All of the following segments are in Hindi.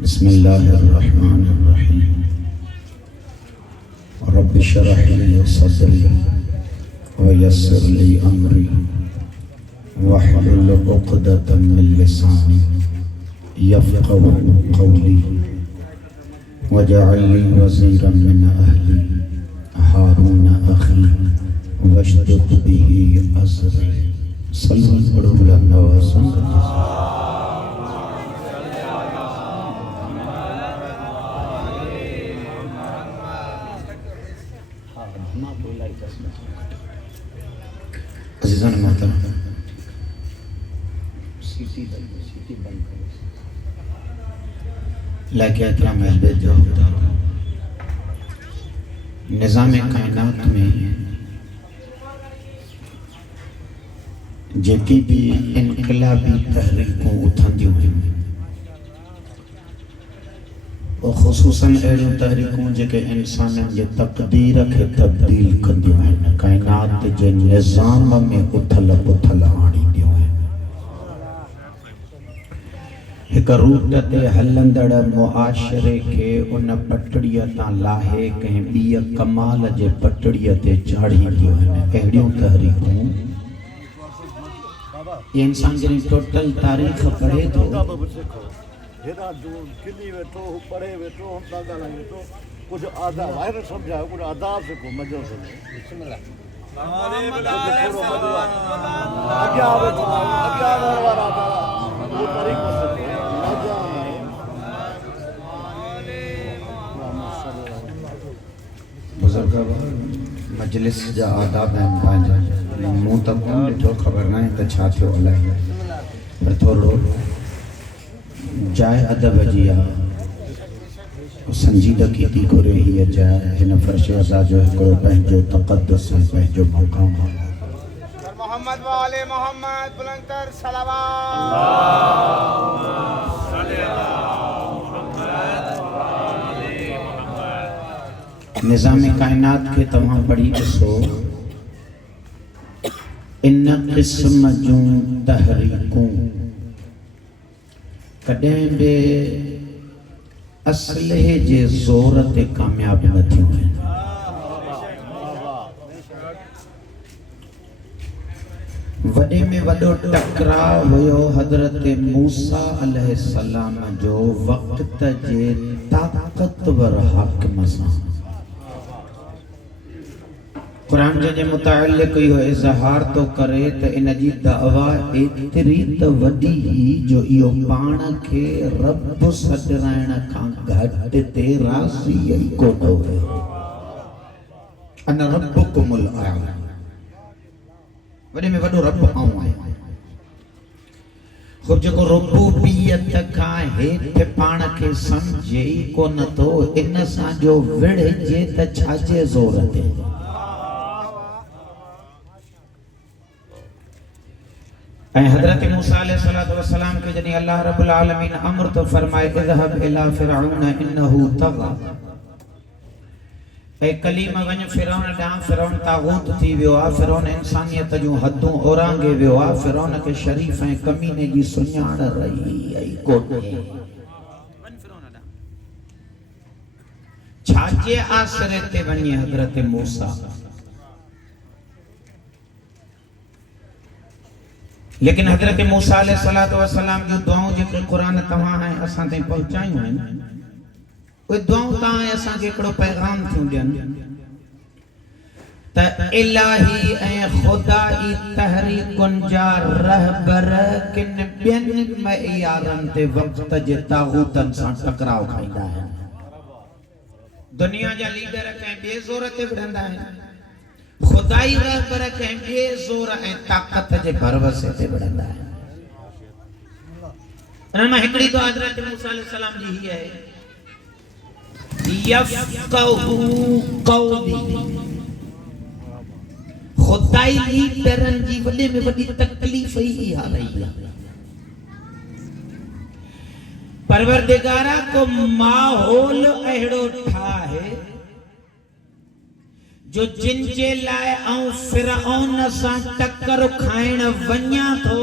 बिस्मिल्लाहिर्रहमानिर्रहीम। रब्बि इश्रह ली सदरी व यस्सिर ली अमरी वहलुल उक़दतम मिन लिसानी यफ़क़हू क़ौली वजअल ली वज़ीरन मिन अहली हारून अख़ी वशदुद बिही अज़री। सल्लल्लाहु अलैहि वसल्लम। अज़ीज़ान मोहतरम, सीटी बंद करो। लाके अकराम अहले जो निज़ाम कायनात में जेकी भी इनकलाबी तहरीकों उथंदियूं आहिनि और ख़ुसूसन अहिड़ियूं तहरीकूं जेके इंसाननि जे तक़दीर खे तब्दील कंदियूं आहिनि, कायनात जे निज़ाम में उथल पुथल आणींदियूं आहिनि। हिक रूट ते हलंदड़ मुआशरे खे उन पटड़ीअ तां लाहे कंहिं ॿीअ कमाल जे पटड़ीअ ते चाढ़ींदियूं आहिनि। अहिड़ियूं तहरीकूं ये इंसान जॾहिं टोटल तारीख़ पढ़े थो हेॾा दूर किनी वेठो पढ़े वेठो हम था ॻाल्हायूं वेठो कुझु आदाब आहे न सम्झायो कुझु आदाब सिखो मज़ो सिखो अॻियां वेठो अॻियां रहण वारा उहो तरीक़ो सिखो मज़ो बुज़ुर्ग मजलिस जा आदाब आहिनि पंहिंजा। मूं त कोन ॾिठो, ख़बर न आहे त छा थियो अलाए, पर थोरो जाए अदब जी आहे, संजीदगी थी घुरे हीअ जाए। हिन फ़र्श अज़ा जो हिकिड़ो पंहिंजो तक़द्दुस ऐं पंहिंजो मक़ाम आहे। मोहम्मद वाले मोहम्मद बुलंदतर सलावत। निज़ाम कायनात के तमाम पढ़ी ॾिसो, इन क़िस्म जूं तहरीकूं कॾहिं बि असलहे जे ज़ोर ते कामयाब न थियूं आहिनि। वॾे में वॾो टकराव हुयो हज़रत मूसा अलैहिस्सलाम जो वक़्त जे ताक़तवर हाकिम सां। कुरान जे मुतालिक इहो इज़हार तो करे त इन जी दावा एतिरी त वॾी ही जो इहो पाण खे रब सॾराइण खां घटि ते राज़ी ई कोन हुयो। अन रब्बुकुमुल आला, वॾे में वॾो रब आऊं आहियां। ख़ुदि जेको रुबूबियत खां हेठि पाण खे सम्झे ई कोन थो, इन सां जो विढ़जे त छाजे ज़ोर ते। हज़रत मूसा अलैहिस्सलाम के जॾहिं अल्लाह रब्बुल आलमीन अम्र तो फरमाए इज़हब इला फिरऔन इन्नहु तग़ा, ऐं कलीम वञ फिरौन ॾांहुं। फिरौन तागूत थी वियो आहे, फिरौन इंसानियत जूं हदूं ओरांगे वियो आहे। फिरौन खे शरीफ़ ऐं कमीने जी सुञाण रही आई कोन्हे। छाजे आसरे ते वञे हज़रत मूसा? लेकिन हज़रत मूसा अलैहिस्सलाम जो दुआऊं जेके क़ुरान तव्हां ऐं असां ताईं पहुचायूं आहिनि, उहे दुआऊं तव्हां ऐं असांखे हिकिड़ो पैगाम थियूं ॾियनि त इलाही ऐं ख़ुदाई तहरीकुनि जा रहबर किन ॿियनि मइयारनि ते वक़्त जे तागूतनि सां टकराव खाईंदा आहिनि। दुनिया जा लीडर कंहिं ॿिए ज़ोर ते विढ़ंदा आहिनि, खुदाई रहबर कंहिं ॿिए ज़ोर ऐं ताक़त जे भरवसे ते विढ़ंदा आहिनि। उन्हनि मां हिकिड़ी दुआ हज़रत मूसा अलैहिस्सलाम जी ही आहे, यफ़क़हू क़ौली। खुदाई लीडरनि जी वॾे में वॾी तकलीफ़ ई इहा रही आहे। परवरदिगारा को माहौल अहिड़ो ठाहे जो जिन जे लाइ ऐं फिरऔन सां टक्कर खाइण वञा थो,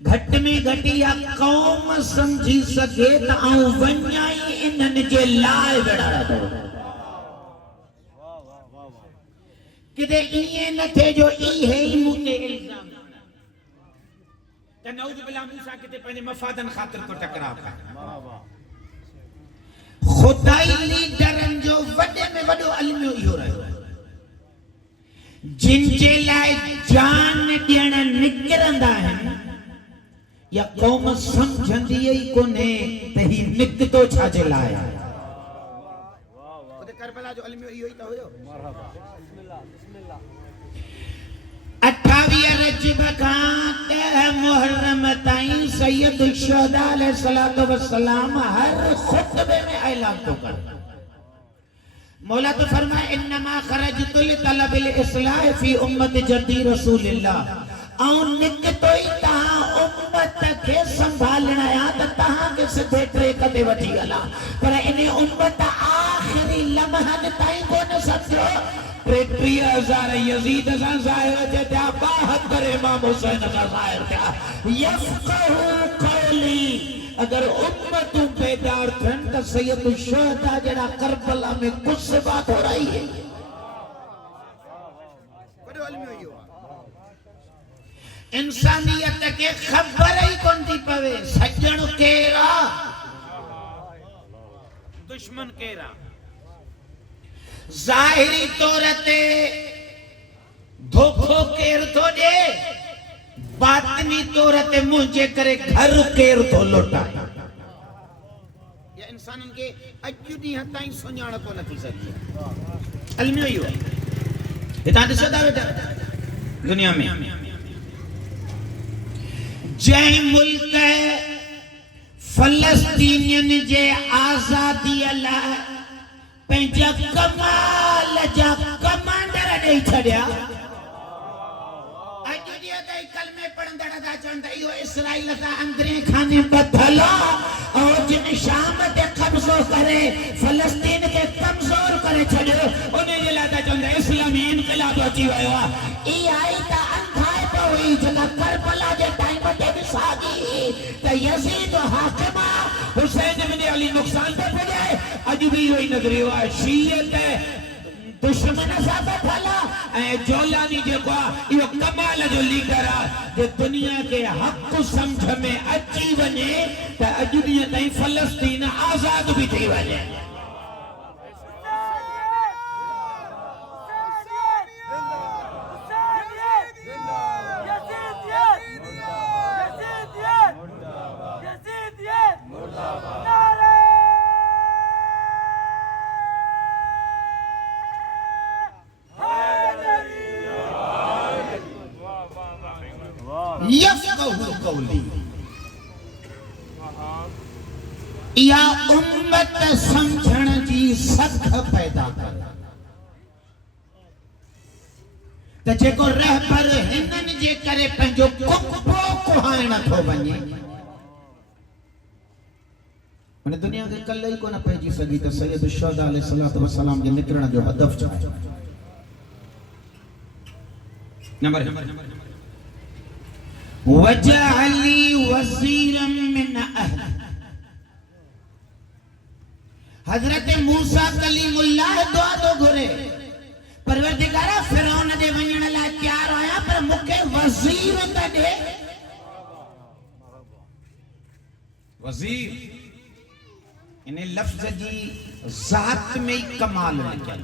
घट में में घटी या कौम समझी सके त आऊं वञाई इन्हनि जे लाइ विढ़ाड़ा थो किथे ईअं न थिए जो इहे ई मूं ते इल्ज़ाम त नऊज़ बिल्लाह मूसा किथे पंहिंजे मफ़ादनि ख़ातिर को टकराव करे खुदाई लीडरनि जो वॾे में वॾो अलमियो इहो रहियो जिन जे लाइ जान ॾियण निकिरंदा आहिनि या क़ौम सम्झंदी ई कोन्हे त ही निकितो छा जे लाइ उते करबला जो अलमियो इहो ई त हुयो 28 रजब खां 10 मुहर्रम ताईं सैयद शुहदा अलैहिस्सलातु वस्सलाम हर खुतबे में ऐलान तो कर मौला तो फरमाए इन्नमा खरजतु लितलबिल इस्लाह फी उम्मत जद्दी रसूलिल्लाह औ निकतो ई तहां उम्मत के संभालना या त तहां के सिधे ट्रे कदे वठी हला पर इने उम्मत आखिरी लम्हन ताईं कोन समझो 30,000 यजीद सा ज़ाहिर थे 72 इमाम हुसैन सा ज़ाहिर था यफ़क़हू क़ौली अगर उम्मतों बेदार थन त सैयद शुहदा जड़ा करबला में कुछ बात हो रही है बड़ो अलमियो यो इंसानियत के खबर ही कोन थी पवे सज्जन केरा दुश्मन केरा ज़ाहिरी तौर ते धोखो केर तो दे बातनी तौर ते मुझे करे घर केर तो लोटा या इंसानन के अजुदी हताई सुञाण को न थी सकी अलमियो यो हिता ॾिसो था बेटा दुनिया में जंहिं मुल्क फलस्तीनियन जे आज़ादी लाइ पंहिंजा कमाल जा कमांडर ॾेई छॾिया कलमे पढ़ंदड़ था चवनि त इहो इसराइल सां अंदरे खाने ॿधल और जिन शाम ते कब्ज़ो करे फलस्तीन खे कमज़ोर करे छॾियो उन जे लाइ था चवनि त इस्लामी इनक़िलाब अची वियो आहे इहा ई त अंधाए पे हुई जेका करबला जे टाइम ते बि साॻी त यज़ीद हाकिम हुसैन इब्न अली नुक़सान पे पुॼे अॼु बि इहो ई नज़रियो आहे शीयत दुश्मन सां वेठल ऐं जोलानी जेको आहे इहो कमाल जो लीडर आहे जे दुनिया के हक़ सम्झ में अची वञे त अॼु ॾींहं ताईं फलस्तीन आज़ाद बि थी वञे यफ़क़हू क़ौली या उम्मत समझण जी सख पैदा कर त जेको रहबर हिननि जे करे पंहिंजो कुंभो कुहाइण थो वञे माने दुनिया के कल ही कोन पइजी सघी त सैयद शुहदा अलैहिस्सलातु वस्सलाम जे निकिरण जो हदफ छा आहे नंबर वजअली वज़ीरम मिन अहली हजरत मूसा कलीमुल्लाह दुआ तो घुरे परवरदिगारा फिरौन दे वञण लाइ तैयार आया पर मूंखे वज़ीर त दे वज़ीर इन लफ्ज़ जी ज़ात में ही कमाल निकल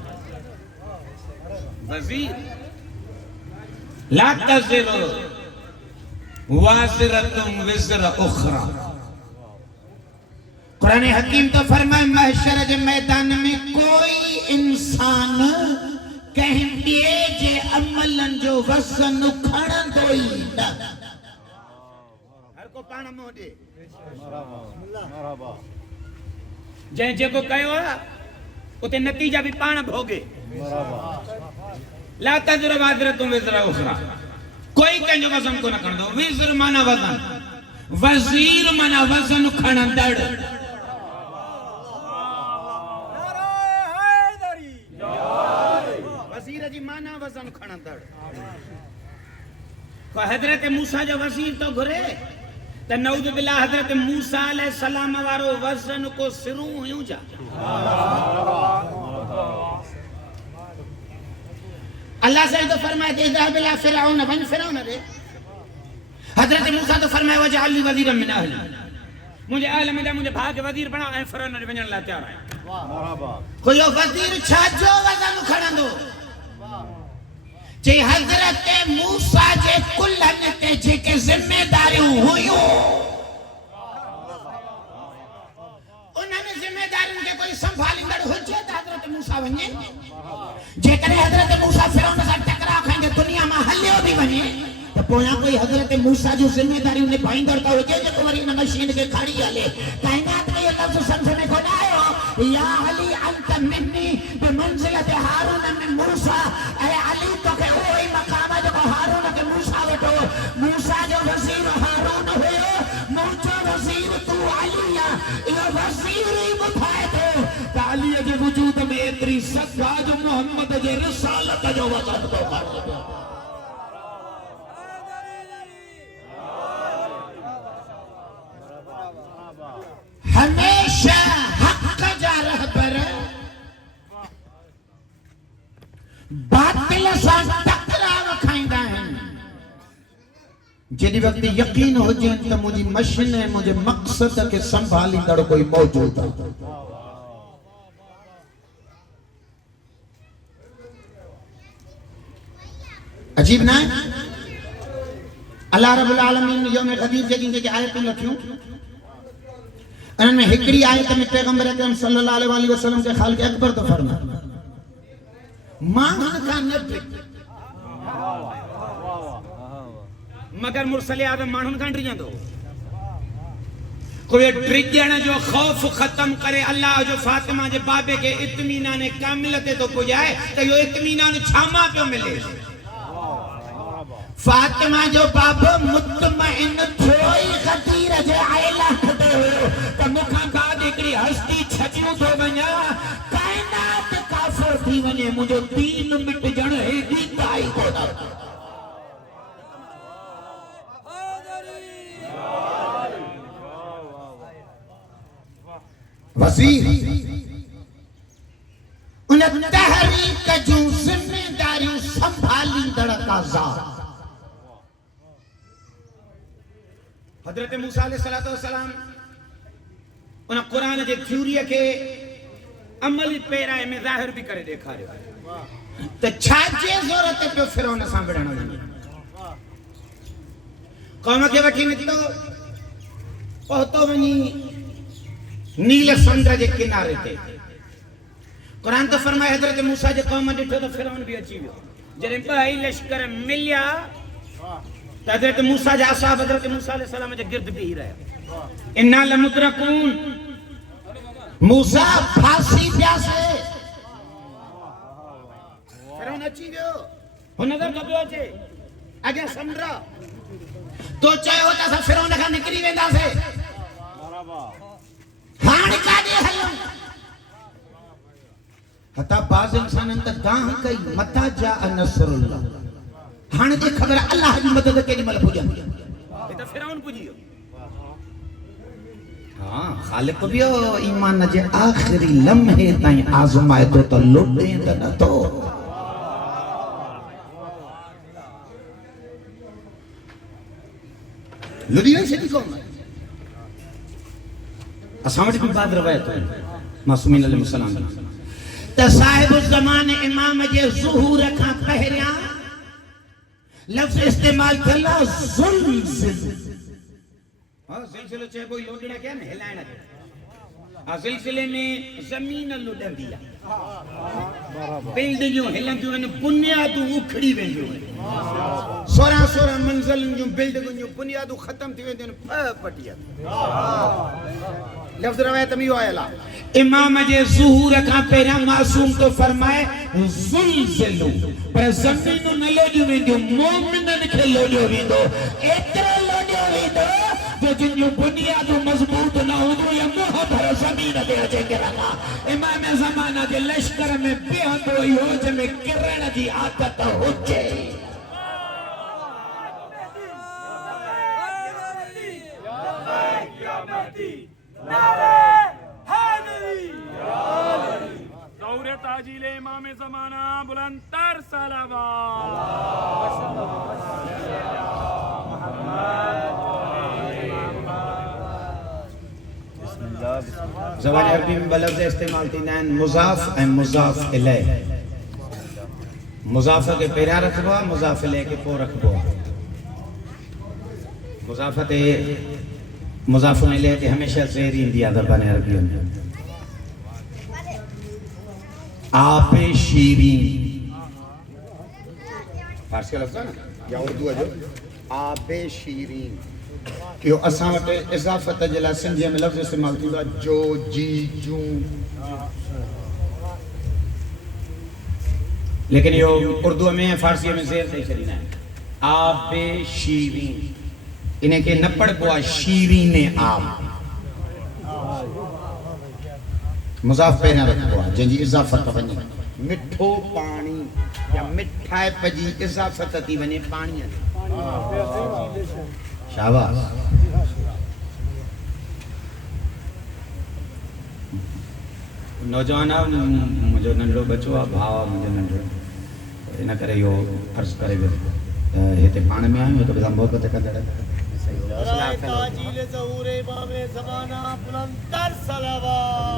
वज़ीर ला तज़िरु वाज़िरतुम विज़्र उख़रा कुरान हकीम तो फरमाए महशर के मैदान में कोई इंसान कहीं ॿिए जे अमलन जो वज़न खणंदो ई न हर को पाण मोह ॾे जंहिं जेको कयो आहे उते नतीजा भी पाण भोगे ला तज़िरु वाज़िरतुम विज़्र उख़रा कोई कंहिंजो वज़न को न खणंदो विज़्र माना वज़न वज़ीर माना वज़न खणंदड़ वज़ीर जी माना वज़न खणंदड़ हज़रत मूसा जो वज़ीर तो घुरे त नऊज़ बिल्लाह हज़रत मूसा अलैहिस्सलाम वारो वज़न को सिरूं हुयूं जा। अल्लाह से तो फरमाए थे इज़हब इला फ़िरऔन वन फ़िरऔन रे। हज़रत मूसा तो फरमाए वजअल ली वज़ीरन मिन अहली, मुझे अहल में मुझे भाउ खे वज़ीर बणाओ ऐं फ़िरऔन ॾे वञण लाइ तयार आहियां। कोई वज़ीर छा जो वज़न खणंदो? जे हज़रत मूसा जे कुलनि ते जेके ज़िम्मेदारियूं हुयूं उन्हनि ज़िम्मेदारियुनि खे कोई संभालींदड़ हुजे त हज़रत मूसा वञे। जेकॾहिं हज़रत मूसा फ़िरऔन सां टकराव खाईंदे दुनिया मां हलियो बि वञे त पोयां कोई हज़रत मूसा जूं ज़िम्मेदारियूं निभाईंदड़ त हुजे जेको वरी हिन मशीन खे खणी हले। काइनात में इहो लफ़्ज़ सम्झ में कोन आयो या अली अंत मिन्नी बिमंज़िलति हारून मिन मूसा। ऐं अली तोखे उहो ई मक़ाम आहे जेको हारून खे मूसा वठो। मूसा जो वज़ीर हारून हुयो, मुंहिंजो वज़ीर तूं अली आहे। इहो वज़ीर ई ॿुधाए थो त अलीअ जे वजूद में एतिरी सदा जो मोहम्मद जे रिसालत जो वज़न थो खणे। हमेशा हक़ जा रहबर बातिल सां टकराव खाईंदा आहिनि। जेॾी वक़्तु यकीन हुजे त मुंहिंजी मशीन ऐं मुंहिंजे मक़सद खे संभालींदड़ कोई मौजूद आहे। अजीब न आहे? अल्लाह रब्बुल आलमीन यौम ग़दीर जेकी आयतूं लखियूं उनमें हिकड़ी आयत में पैगंबर अकरम सल्लल्लाहु अलैहि वसल्लम के खालिक अकबर तो फरमाया मानन का नबी मगर मुरसल आदम मानन का डरिजंदो। कोई ड्रिजण जो खौफ खत्म करे अल्लाह जो फातिमा जे बाबे के इत्मीनान कामिल ते तो पुजाए त यो इत्मीनान छामा पियो मिले। फातिमा जो बाबो मुतमइन थोई खतीर जे आयला खटे हुयो त मुखा बाद एकड़ी हस्ती छजियो तो वञा कायनात काफिर थी वञे मुझो दीन मिट जण हेडी ताई कोना। वज़ीर उन तहरीक जो जिम्मेदारियों संभालींदड़ का ज़ात हज़रत मूसा अलैहिस्सलातु वस्सलाम उन कुरान जे थ्योरी के अमली पैराए में ज़ाहिर भी करे ॾेखारियो त छा जे ज़रूरत पियो फ़िरौन सां विढ़ण वञे। कौम खे वठी निकितो पहुतो वञी नील समुंड जे किनारे ते। कुरान तो फरमाए हज़रत मूसा जे कौम ॾिठो त फ़िरौन भी अची वियो। जॾहिं ॿई लश्कर मिलिया त हज़रत मूसा जा असहाब हज़रत मूसा अलैहिस्सलाम जे गिर्द बीही रहिया। इन्ना लमुद्रकून मूसा फांसी प्यासे फ़िरौन अची वियो हो नज़र न पियो अचे अॻियां समुंड तो चयो त असां फ़िरौन खां निकिरी वेंदासीं हाणे काॾे हलूं। हता बाज़ इंसाननि त दाह कई मता जा नसरुल्लाह हाणे जे ख़बर अल्लाह जी मदद केॾी महिल पुॼंदी हे त फ़िरौन पुॼी वियो। हाँ ख़ालिक़ बि ईमान जे आख़िरी लम्हे ताईं आज़माए थो त लुटे त नथो। लुड़ी न सॼी क़ौम असां वटि बि बाद रवायत है मासूमीन अलैहिस्सलाम त साहिब ज़मान इमाम जे ज़ुहूर खां पहिरियां लफ्ज़ इस्तेमाल थियल ज़ुल्ज़िल। हां ज़िलज़िलो चइबो लोडण के न हिलाइण के। आ ज़िलज़िले में ज़मीन लुॾंदी आहे बिल्डिंगूं हिलंदियूं आहिनि बुनियादूं उखड़ी वेंदियूं आहिनि 16 मंज़िलुनि जूं बिल्डिंगुनि जूं बुनियादूं ख़त्म थी वेंदियूं आहिनि पटिया लफ्ज़ रवायत में इहो आयल आहे। इमाम जे ज़ुहूर खां पहिरियां मासूम तो फरमाए ज़ुल्ज़िलो पर ज़मीनूं न लोॾियूं वेंदियूं मोमिननि खे लोॾियो वेंदो एतिरो लोॾियो वेंदो जो जिन जूं बुनियादूं मज़बूत न हूंदियूं या मुंहं भर ज़मीन ते अचे किरंदा। इमाम ज़माना जे लश्कर में बीहंदो इहो जंहिंमें किरण जी आदत हुजे। ज़माना बुलंदतर सलावत। ज़बान अरबी में लफ्ज़ इस्तेमाल थींदा आहिनि मुज़ाफ़ ऐं मुज़ाफ़ इलैह। मुज़ाफ़ खे पहिरियां रखिबो आहे, मुज़ाफ़ इलैह खे पोइ रखिबो आहे। मुज़ाफ़ ते मुज़ाफ़ इलैह ते हमेशह ज़ेर ईंदी आहे ज़बान अरबी में। आपे शीरीन फारसी लफ्ज़ आहे न या उर्दू जो आपे शीरीन इहो असां वटि इज़ाफ़त जे लाइ सिंधीअ में लफ़्ज़ इस्तेमालु थींदो आहे जो जी जूं, लेकिन इहो उर्दूअ में ऐं फारसीअ में ज़ेर ॾेई छॾींदा आहिनि आबे शीरीन। इन खे न पढ़िबो आहे शीरीन आब। मुज़ाफ़ पहिरियां रखिबो आहे जंहिंजी इज़ाफ़त वञे। मिठो पाणी या मिठाइप जी इज़ाफ़त थी वञे पाणीअ में। शाबाश। नौजवान आहे मुंहिंजो नंढड़ो बचो आहे, भाउ आहे मुंहिंजो नंढड़ो, इन करे इहो अर्ज़ु करे वियो हिते पाण में आहियूं त બધા मोहबत कंदड़ ताजील ज़हूर इमाम ज़माना बुलंदतर सलावत।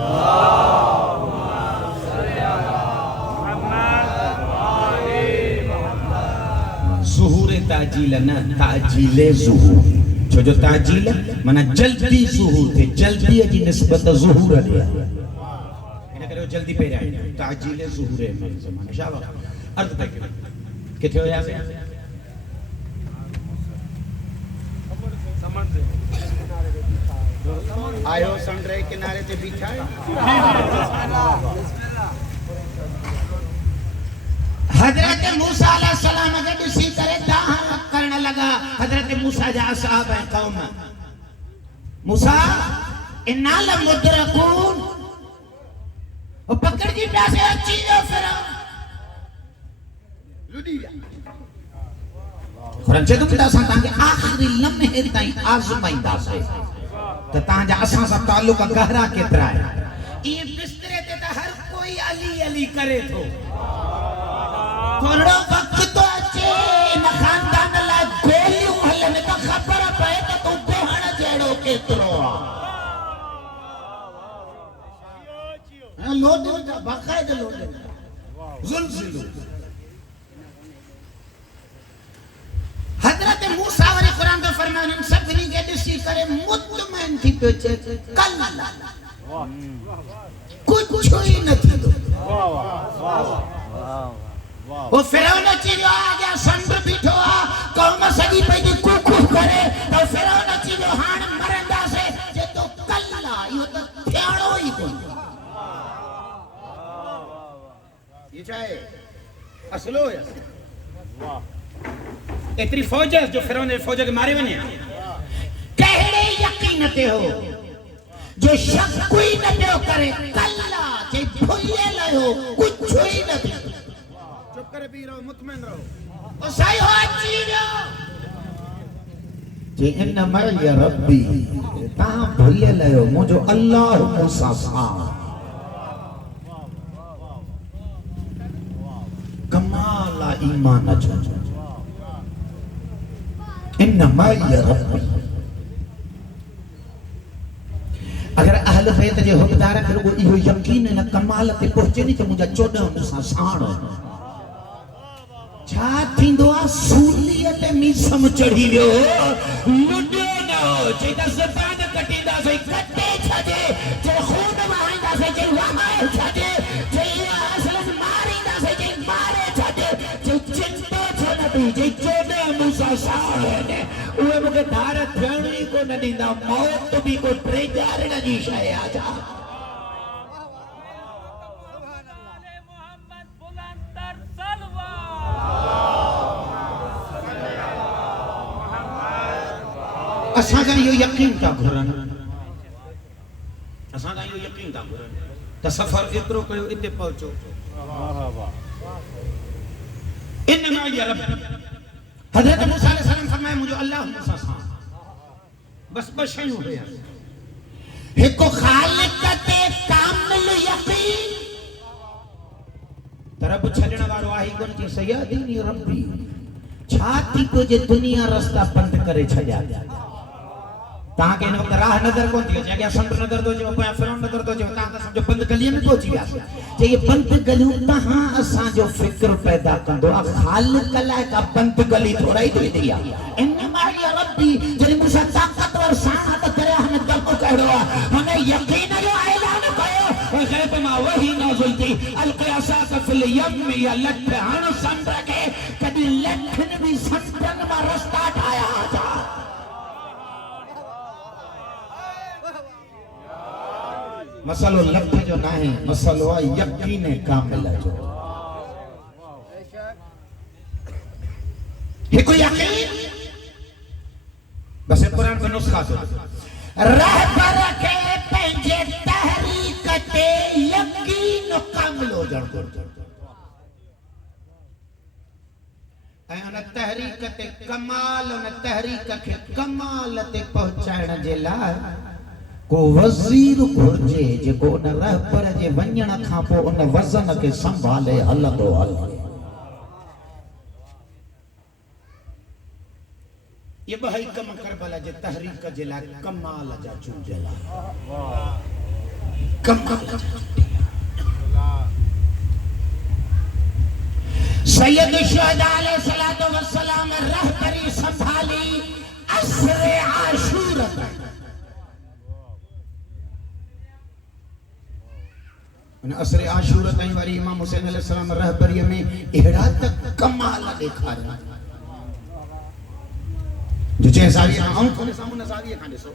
ज़ुहूर ताजील न ताजील ज़ुहूर, छो जो ताजील माना जल्दी ज़ुहूर थे, जल्दी जी निस्बत ज़ुहूर ॾे इन करे जल्दी पहिरियां आहे ताजील ज़ुहूर में ज़माना। शाबाश। अर्ज़ पे कयो किथे हुयासीं? आयो समुंड जे किनारे ते बीठा है। हजरत मूसा अलैहिस्सलाम खे ॾिसी करे दाह करण लगा। हजरत मूसा जा असहाब ऐं क़ौम मूसा इन्ना लमुदरकून ओ पकड़जी पिया से अची वियो फिरौन लुडी विया। क़ुरान चए थो त असां तव्हांखे आख़िरी लम्हे ताईं आज़माईंदासीं त तव्हांजा असां सां तालुक गहरा केतिरा आहिनि। इएं बिस्तरे ते त हर कोई अली अली करे थो, थोरो वक़्तु तो अचे इन ख़ानदान लाइ गोलियूं हलनि त ख़बर पए त तूं भेण जहिड़ो केतिरो आहे। लोड बाक़ाइदा लोड ज़ुल्ज़िलो। हज़रत मूसा वरी क़ुरान में फरमायो इन सभिनी खे ॾिसी करे मुतमइन थी पियो चए कल्ला कुछ ही न थींदो। वो फिरौन अची वियो आहे, अॻियां समुंड बीठो आहे, क़ौम सॼी पंहिंजी कुकू करे त फिरौन अची वियो हाणे मरंदासीं। चए थो कल्ला इहो त थियणो ई कोन। ये छा आहे असलो हुयसि एतिरी फ़ौज जो फिरौन जी फ़ौज खे मारे वञे। कहिड़े यकीन ते हो जो शक कोई न पियो करे कल्ला जे भुलियल हो कुछ ही न थियो। चुप करे पी रहो मुतमइन रहो। ओ सही हो अची वियो जे इन मरिया रब्बी तव्हां भुलियल हो मुंहिंजो अल्लाह मूसा सां कमाल ईमान जो इन मरिया रब्बी। अगर अहल बैत जे हुकदार खे रुगो इहो यकीन न कमाल ते पहुचे नी त मुंहिंजा 14 मूंसां साण छा थींदो आहे। सूलीअ ते मीसम चढ़ी वियो लुॾियो न चई त ज़बान कटींदासीं कटे छॾे, चई खून वहाईंदासीं चई वहाए छॾे, चई असलन मारींदासीं चई मारे छॾे, चई चिंता छो न थी चई 14 मूंसां साण आहिनि उहे मूंखे धार थियण ई कोन ॾींदा। मौत बि को टेजारण जी शइ आहे छा। असां का इहो यकीन था घुरनि, असां का इहो यकीन था घुरनि त सफ़र एतिरो कयो हिते पहुचो। इन में या रब हज़रत मूसा अलैहिस्सलाम फरमाया मुंहिंजो अल्लाह मूसा सां बस ॿ शयूं हुयूं। हिकु ख़ालिक ते कामिल यकीन त रब छड़ण वारो आहे कोन की सयादीनी रब्बी छाती तो जे दुनिया रास्ता बंद करे छया ताके इन वक्त राह नजर कोन थी अगे समुंड नजर तो जो पोया फिरौन नजर तो जो ता समझो बंद गली में पहुंची गया जे ये बंद गलियों तहां असा जो फिक्र पैदा कंदो आ खालिक लाए का बंद गली थोड़ा ही दे दिया इन्नमा या रब्बी जने मूसा ताकत और साहत करे हमें दम कहड़ो हमें यकीन जो ऐलान कयो गैब मा वही नाज़िल थी अलक़यासाक फिल यम या लठ हण समुंड के कदी लखन भी समुंडन में रास्ता ठाया जा मसलो लख जो नहीं मसलो यकीन कामिल जो हिकु यकीन बस कुरान का नुस्खा तो रहबर के पंजे तहरीक ते यकीन कामिल हो जण को ऐं उन तहरीक ते कमाल उन तहरीक के कमाल ते पहुंचाइण जे लाइ को वजीर घुर्जे जेको उन रहबर जे वञण खां पोइ उन वज़न खे संभाले हलंदो हले ये बहई कम करबला जे तहरीक जे लाइ कमाल जा चूंडियल कमाल सैयद शुहदा अलैहिस्सलातु वस्सलाम रहबरी संभाली असरे आशूरा असरे आशूरा ताईं वारी इमाम हुसैन अलैहिस्सलाम रहबरी में एड़ा तक कमाल दिखाया जो चे सावी आऊं थोड़े सामने सावी खां ॾिसो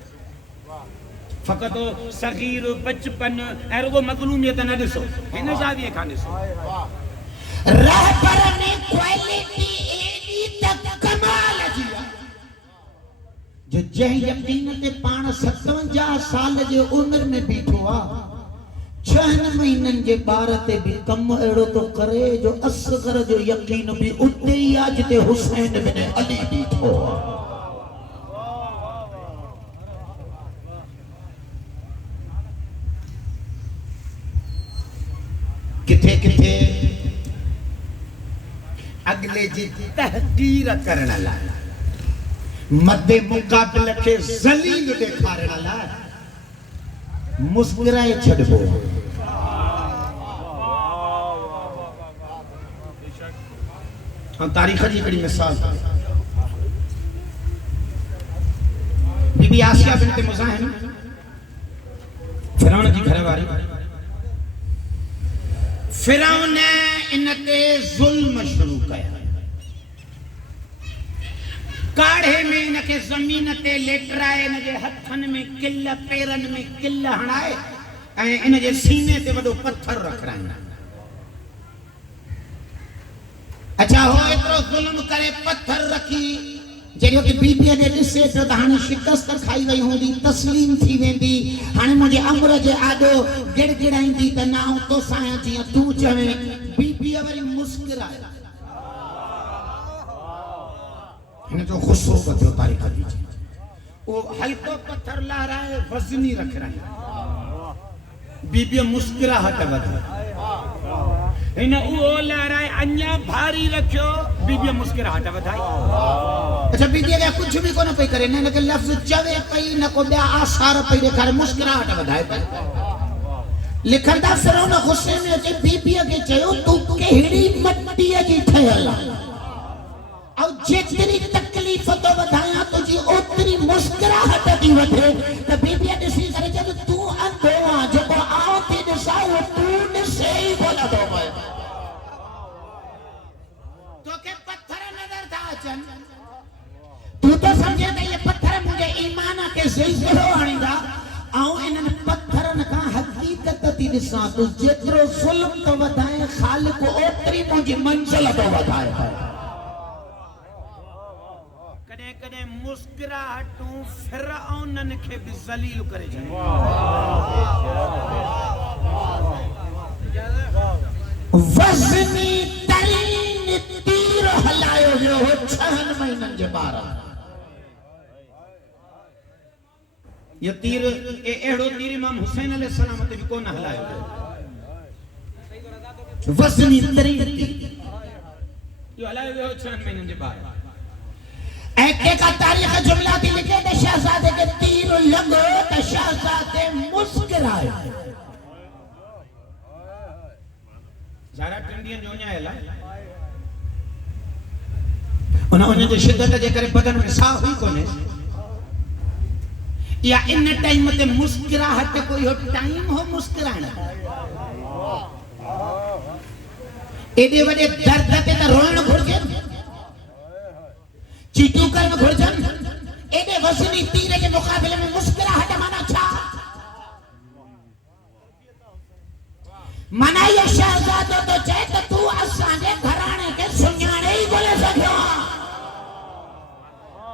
फकत सगीर बचपन ऐं रुगो मज़लूमियत न ॾिसो हिन सावी खां ॾिसो रहबर में क्वालिटी एडी तक कमाल जी जो जंहिं यकीन ते पाण 57 साल जे उम्र में बीठो आ 6 महीनन जे बार ते भी कम एड़ो तो करे जो असगर जो यकीन भी उते ही आ जिते हुसैन बिन अली बीठो किथे किथे अगले जी तहकीर करण ला मदे मुकाबले के जलील देखारण ला मुस्कुराए छड़बो हम तारीख जी बड़ी मिसाल बीबी आसिया बिनत मुज़ाहिम फिरौन जी घरवारी फिरौन ने इनते जुल्म शुरू किया काढ़े में इनके जमीन ते लेटराए इनके हथन में किल पेरन में किल हणाए ऐं इनके सीने ते वडो पत्थर रखराए अच्छा हो एतरो जुल्म करे पत्थर रखी जेको कि बीबीअ ने ॾिसे तो हाणे शिकस्त खाई वई हूंदी तस्लीम थी वेंदी हाणे मुझे अमर जे आॾो गिड़गिड़ाईंदी त ना तो साया जीअं तू चवे बीबीअ वरी मुस्कुराए हिन जो गुस्सो बधियो तारीख़ जी वो हल्को पत्थर लहराए वज़नी रख रहे बीबीअ मुस्कुराहट वधाई इन वो लहराए अन्या भारी रखियो बीबीअ मुस्कुराहट वधाई अच्छा बीबीअ खे कुछ भी कोन पई करे न के लफ्ज चवे पई न को ॿिया आसार पई ॾेखारे मुस्कुराहट वधाए पई लिखंदा फिरौन गुस्से में अचे बीबीअ खे चयो तू कहिड़ी मट्टीअ जी ठहियल आहे और जेतरी तकलीफ तो वधाया तुझी ओतरी मुस्कुराहट थी वधे त बीबीअ ॾिसी करे जब तू अंधो आ जेको आओ थी ॾिसा वो तू ॾिसे ई कोन थो पए तोखे पत्थर नज़र था अचन तू तो समझे त ये पत्थर मुंहिंजे ईमान खे ज़िलज़िलो आणींदा ऐं इन्हनि पत्थरनि खां हक़ीक़त थी ॾिसां तूं जेतिरो ज़ुल्म तो वधाए ख़ालिक ओतरी मुंहिंजी मंज़िल तो वधाए कॾहिं कॾहिं मुस्कुराहटूं फिरऔननि खे भी ज़लील करे छॾे वज़नी तरीन तीर हलायो वियो 6 महीननि जे ॿार ये तीर एड़ो तीर इमाम हुसैन अलैहिस्सलाम ते भी कोन हलायो वज़नी तरीन थी यो हलायो वियो 6 महीननि जे ॿार ऐके का तारीख जुमला थी लिखे त शहजादे के तीर लॻो त शहजादे मुस्कुरायो ज़ारा टिंडियन जो न्यायल उन जे शिद्दत जे करे बदन में साह हुई कोने या इन टाइम ते मुस्कुराहट कोई हो टाइम हो मुस्कुराना एडे वडे दर्द ते त रोइण घुर्जे चीटू करण घुर्जन एडे वज़नी तीर के मुकाबले में मुस्कुराहट माना छा माना ये शहजादो तो चए त तू असांजे घराणे के सुञाणे ही बोले सघियो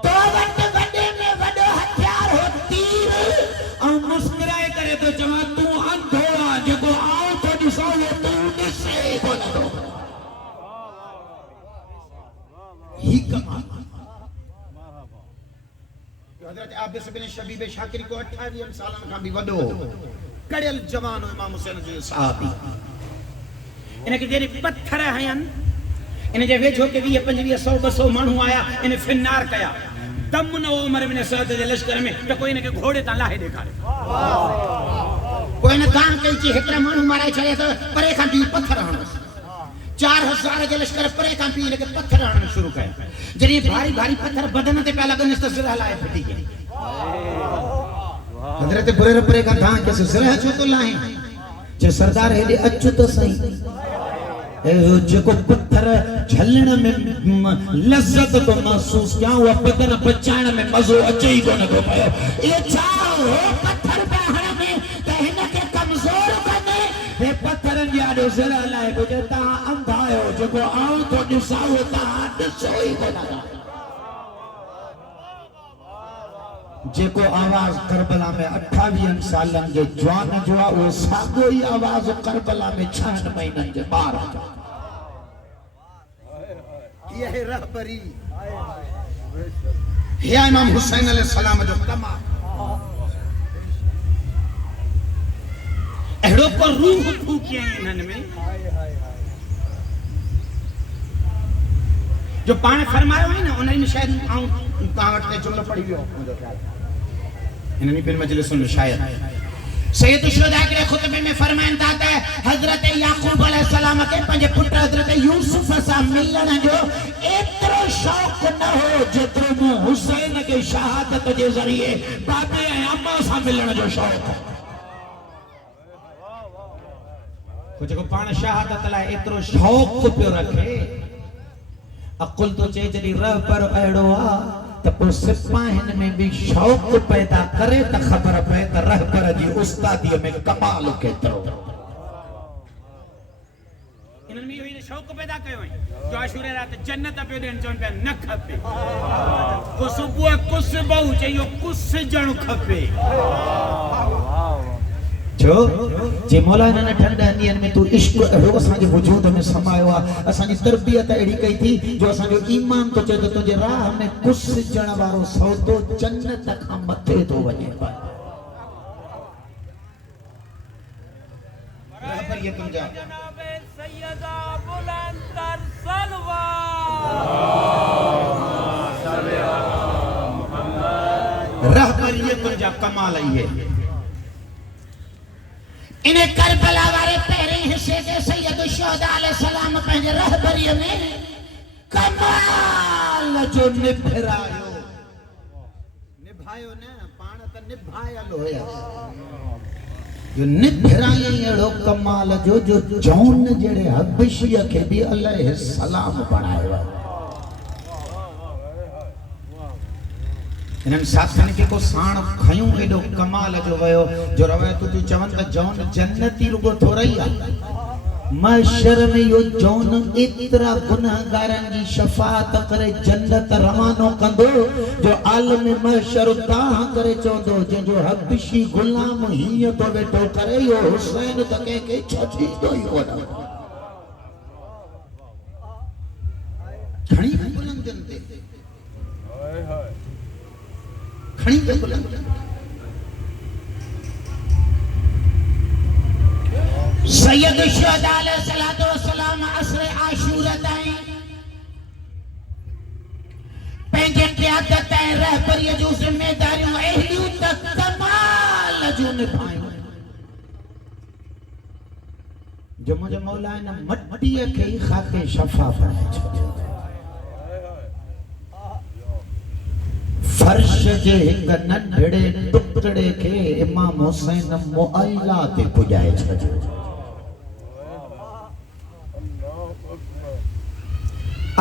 तो वट वडे में वडो हथियार हो तीर और मुस्कुराए करे तो चवा तू अंधो आ जेको आओ तो ॾिसो वो तू ॾिसे कोन थो ही कमाल हजरत आबिस बिन शबीब शाकिरी को 28 सालन खां भी वडो कड़ियल जवान इमाम हुसैन जो सहाबी इनके जेरे पत्थर हयन इन जे वेझो के 20 25 100 200 माण्हू आया इन फिनार कया दम न उमर बिन सअद जे लश्कर में त कोई इनके घोड़े ता लाहे ॾेखारे कोई न गां कई ची हिकड़ा माण्हू माराए छड़े तो परे खां भी पत्थर हणो 4000 जे लश्कर परे खां भी इनके पत्थर हणण शुरू कया जॾहिं भारी भारी पत्थर बदन ते पिया लॻनि त सिर हलाए फिटी गई हजरत बुरे परे खां धां के सिर छो तो लाए जे सरदार हेॾे अचु तो सही जेको पत्थर झलण में लज़्ज़त तो महसूस क्या हुआ बदन बचाइण में मज़ो अचे ही कोन थो पियो ये छा हो पत्थर पे हण में त हिनखे कमज़ोर कने हे पत्थरनि जे आॾो सिर हलाए पियो तव्हां अंधा आहियो जेको आऊं थो ॾिसां उहो तव्हां ॾिसो ई कोन था जेको आवाज़ करबला में 28 सालन जे जवान जो आहे उहो साॻियो ई आवाज़ करबला में 6 महीननि जे ॿार जो ये है रहबरी या इमाम हुसैन अलैहि सलाम जो कमाल अहिड़ो को रूह फूकिया इन्हनि में जो पाण फरमायो है ना उन्हनि में शायद आऊं तव्हां वटि जुमलो पढ़ी वियो मुंहिंजो ख़्याल इन्हनि पिन मजलिसुनि में शायद सैयद शुहदा के खुतबे में फरमाइन था त हजरत याकूब अलैहिस्सलाम के पंजे पुट हजरत यूसुफ सा मिलण जो एतरो शौक न हो जेतरो मु हुसैन के शहादत के जरिए बाबे अम्मा सा मिलण जो शौक कुछ को पान शहादत ला एतरो शौक पियो रखे अकुल तो चे जदी रह पर अड़ो आ त पो सिपाहिन में भी शौक पैदा करे त खबर पए त रहबर जी उस्तादी में कमाल केतरो इन्हनि में इहो शौक़ पैदा कयो है जो आशूरे रात जन्नत पियो ॾियनि चवनि पिया न खपे को सुबुह कुस बहु चयो कुस जण खपे जो जे मौलाना ने ठंडा ॾींहंनि में तू इश्क अहिड़ो असांजे वजूद में समायो आहे असांजी तरबियत अहिड़ी कई थी जो असांजो ईमान तो चए तो तुंहिंजे राह में कुस ॼण वारो सौदो जन्नत खां मथे थो वञे रहबरियतुनि जा जनाब सैयदा बुलंदर सलवा रहबरियतुनि जा कमाल इहे इन्हें करबला वाले पहले हिस्से के सैयद शुहदा अलैहिस्सलाम पंहिंजे रहबरीअ में कमाल जो निभायो न पाण त निभायल हुया जो निभायो अहिड़ो कमाल जो जौन जहिड़े हबशीअ खे बि अलैहिस्सलाम बणायो इन्हनि साथनि खे को साण खयूं एॾो कमाल जो वियो जो रवायतूं थी चवनि त जौन जन्नती रुगो थोरा ई आहे महशर में यो जौन एतिरा गुनाहगारनि जी शफ़ाअत करे जन्नत रवानो कंदो जो आलम महशर तां करे चवंदो जंहिंजो हबशी गुलाम हीअं तो वेठो करे यो हुसैन त कंहिंखे छॾींदो ई कोन खणी बुलंदनि ते खणी बुलंदनि सैयद शुहदा अलैहिस्सलातु वस्सलाम असर आशूरा ताईं पंहिंजे क़यादत ऐं रहबरीअ जूं ज़िमेदारियूं अहिड़ियूं त कमाल जूं निभायूं जो मुंहिंजो मौला हिन मटीअ खे ई ख़ाके शफ़ा बणाए छॾियो फर्श जे हिक नंढड़े टुकड़े खे इमाम हुसैन मुअल्ला ते पुॼाए छॾियो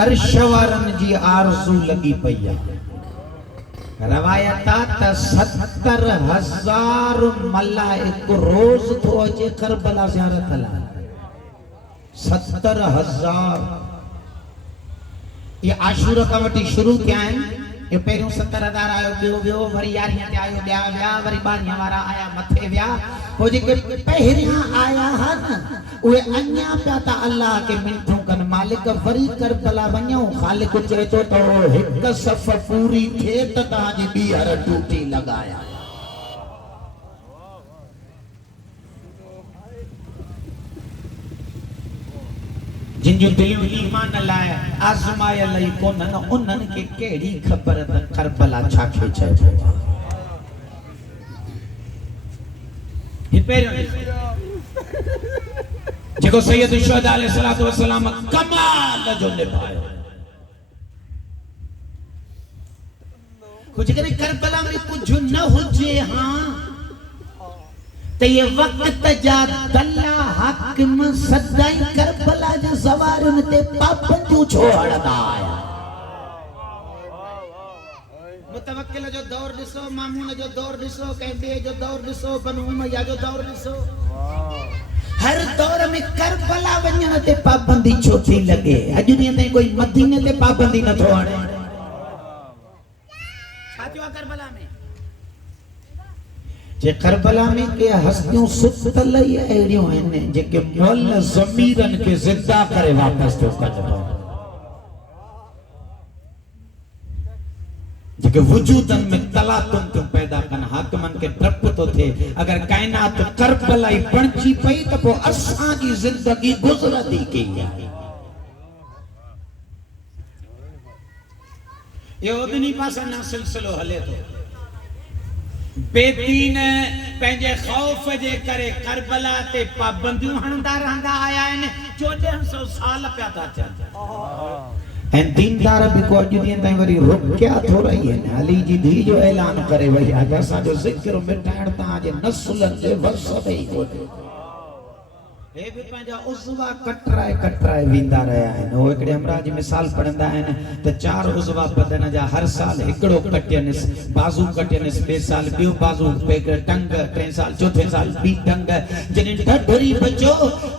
अर्श वारनि जी आरज़ू लॻी पई आहे रवायत त 70,000 मलाइक रोज़ थो अचे करबला ज़ियारत लाइ 70,000 ये आशूरा खां वठी शुरू थिया आहिनि ये पहिरियों 70,000 आयो ॿियो वरी 11 ते आयो ॿिया वरी 12 वारा आया मथे विया हो जेके पहिरियां आया हन उहे अञा पिया त अल्लाह के मिनतूं कनि मालिक वरी करबला वञूं ख़ालिक चए थो त हिक सफ़ पूरी थिए त तव्हांजी ॿीहर ड्यूटी लॻाया जिन जो दिलियों ईमान लाए आज़मायल ई कोन्हनि उन्हनि खे कहिड़ी ख़बर त करबला छा खे चइबो आहे ही पहिरियों जेको सैयद शुहदा अलैहिस्सलातु वस्सलाम कमाल जो निभायो कुछ करे करबला में कुछ न हुजे हां त ये वक्त जा दल्ला हाकिम सदाई करबला जे ज़वारनि ते पाबंदियूं छो हणंदा आया मुतवक्किल जो दौर ॾिसो मामून जो दौर ॾिसो कंहिं ॿिए जो दौर ॾिसो बनु उमैया जो दौर ॾिसो हर दौर में करबला वञण ते पाबंदी छो थी लॻे अॼु ॾींहं ताईं कोई मदीने ते पाबंदी नथो हणे छा थियो आहे करबला में जे करबला में के हस्तियों सुतल ई अहिड़ियूं आहिनि जेके मुअल ज़मीरनि खे ज़िंदा करे वापसि थो कढो जेके वजूदन में तलातुन थियूं पैदा कनि हाकिमनि खे डपु थो थिए अगरि काइनात करबला ई बणिजी पई त पोइ असांजी ज़िंदगी गुज़रंदी कीअं इहो ॿिन्ही पासनि सिलसिलो हले थो बेदीन पंहिंजे ख़ौफ़ जे करे करबला ते पाबंदियूं हणंदा रहंदा आया आहिनि 1400 साल पिया था थियनि ऐं दीनदार बि को अॼु ॾींहं ताईं वरी रुकिया थो रही आहिनि अली जी धीउ जो ऐलान करे वई आहे असांजो ज़िक्र मिटाइण तव्हांजे नसुलनि जे वस में ई कोन्हे हे भी पंहिंजा उज़वा कटराए वेंदा रहिया आहिनि हो हिकिड़े हमरा जी मिसाल पढ़ंदा आहिनि त 4 उज़वा बदन जा हर साल हिकिड़ो कटियनि बाज़ू कटियनि ॿिए साल ॿियो बाज़ू टंग 3 साल चौथे साल ॿी टंग जॾहिं ढढड़ी बचो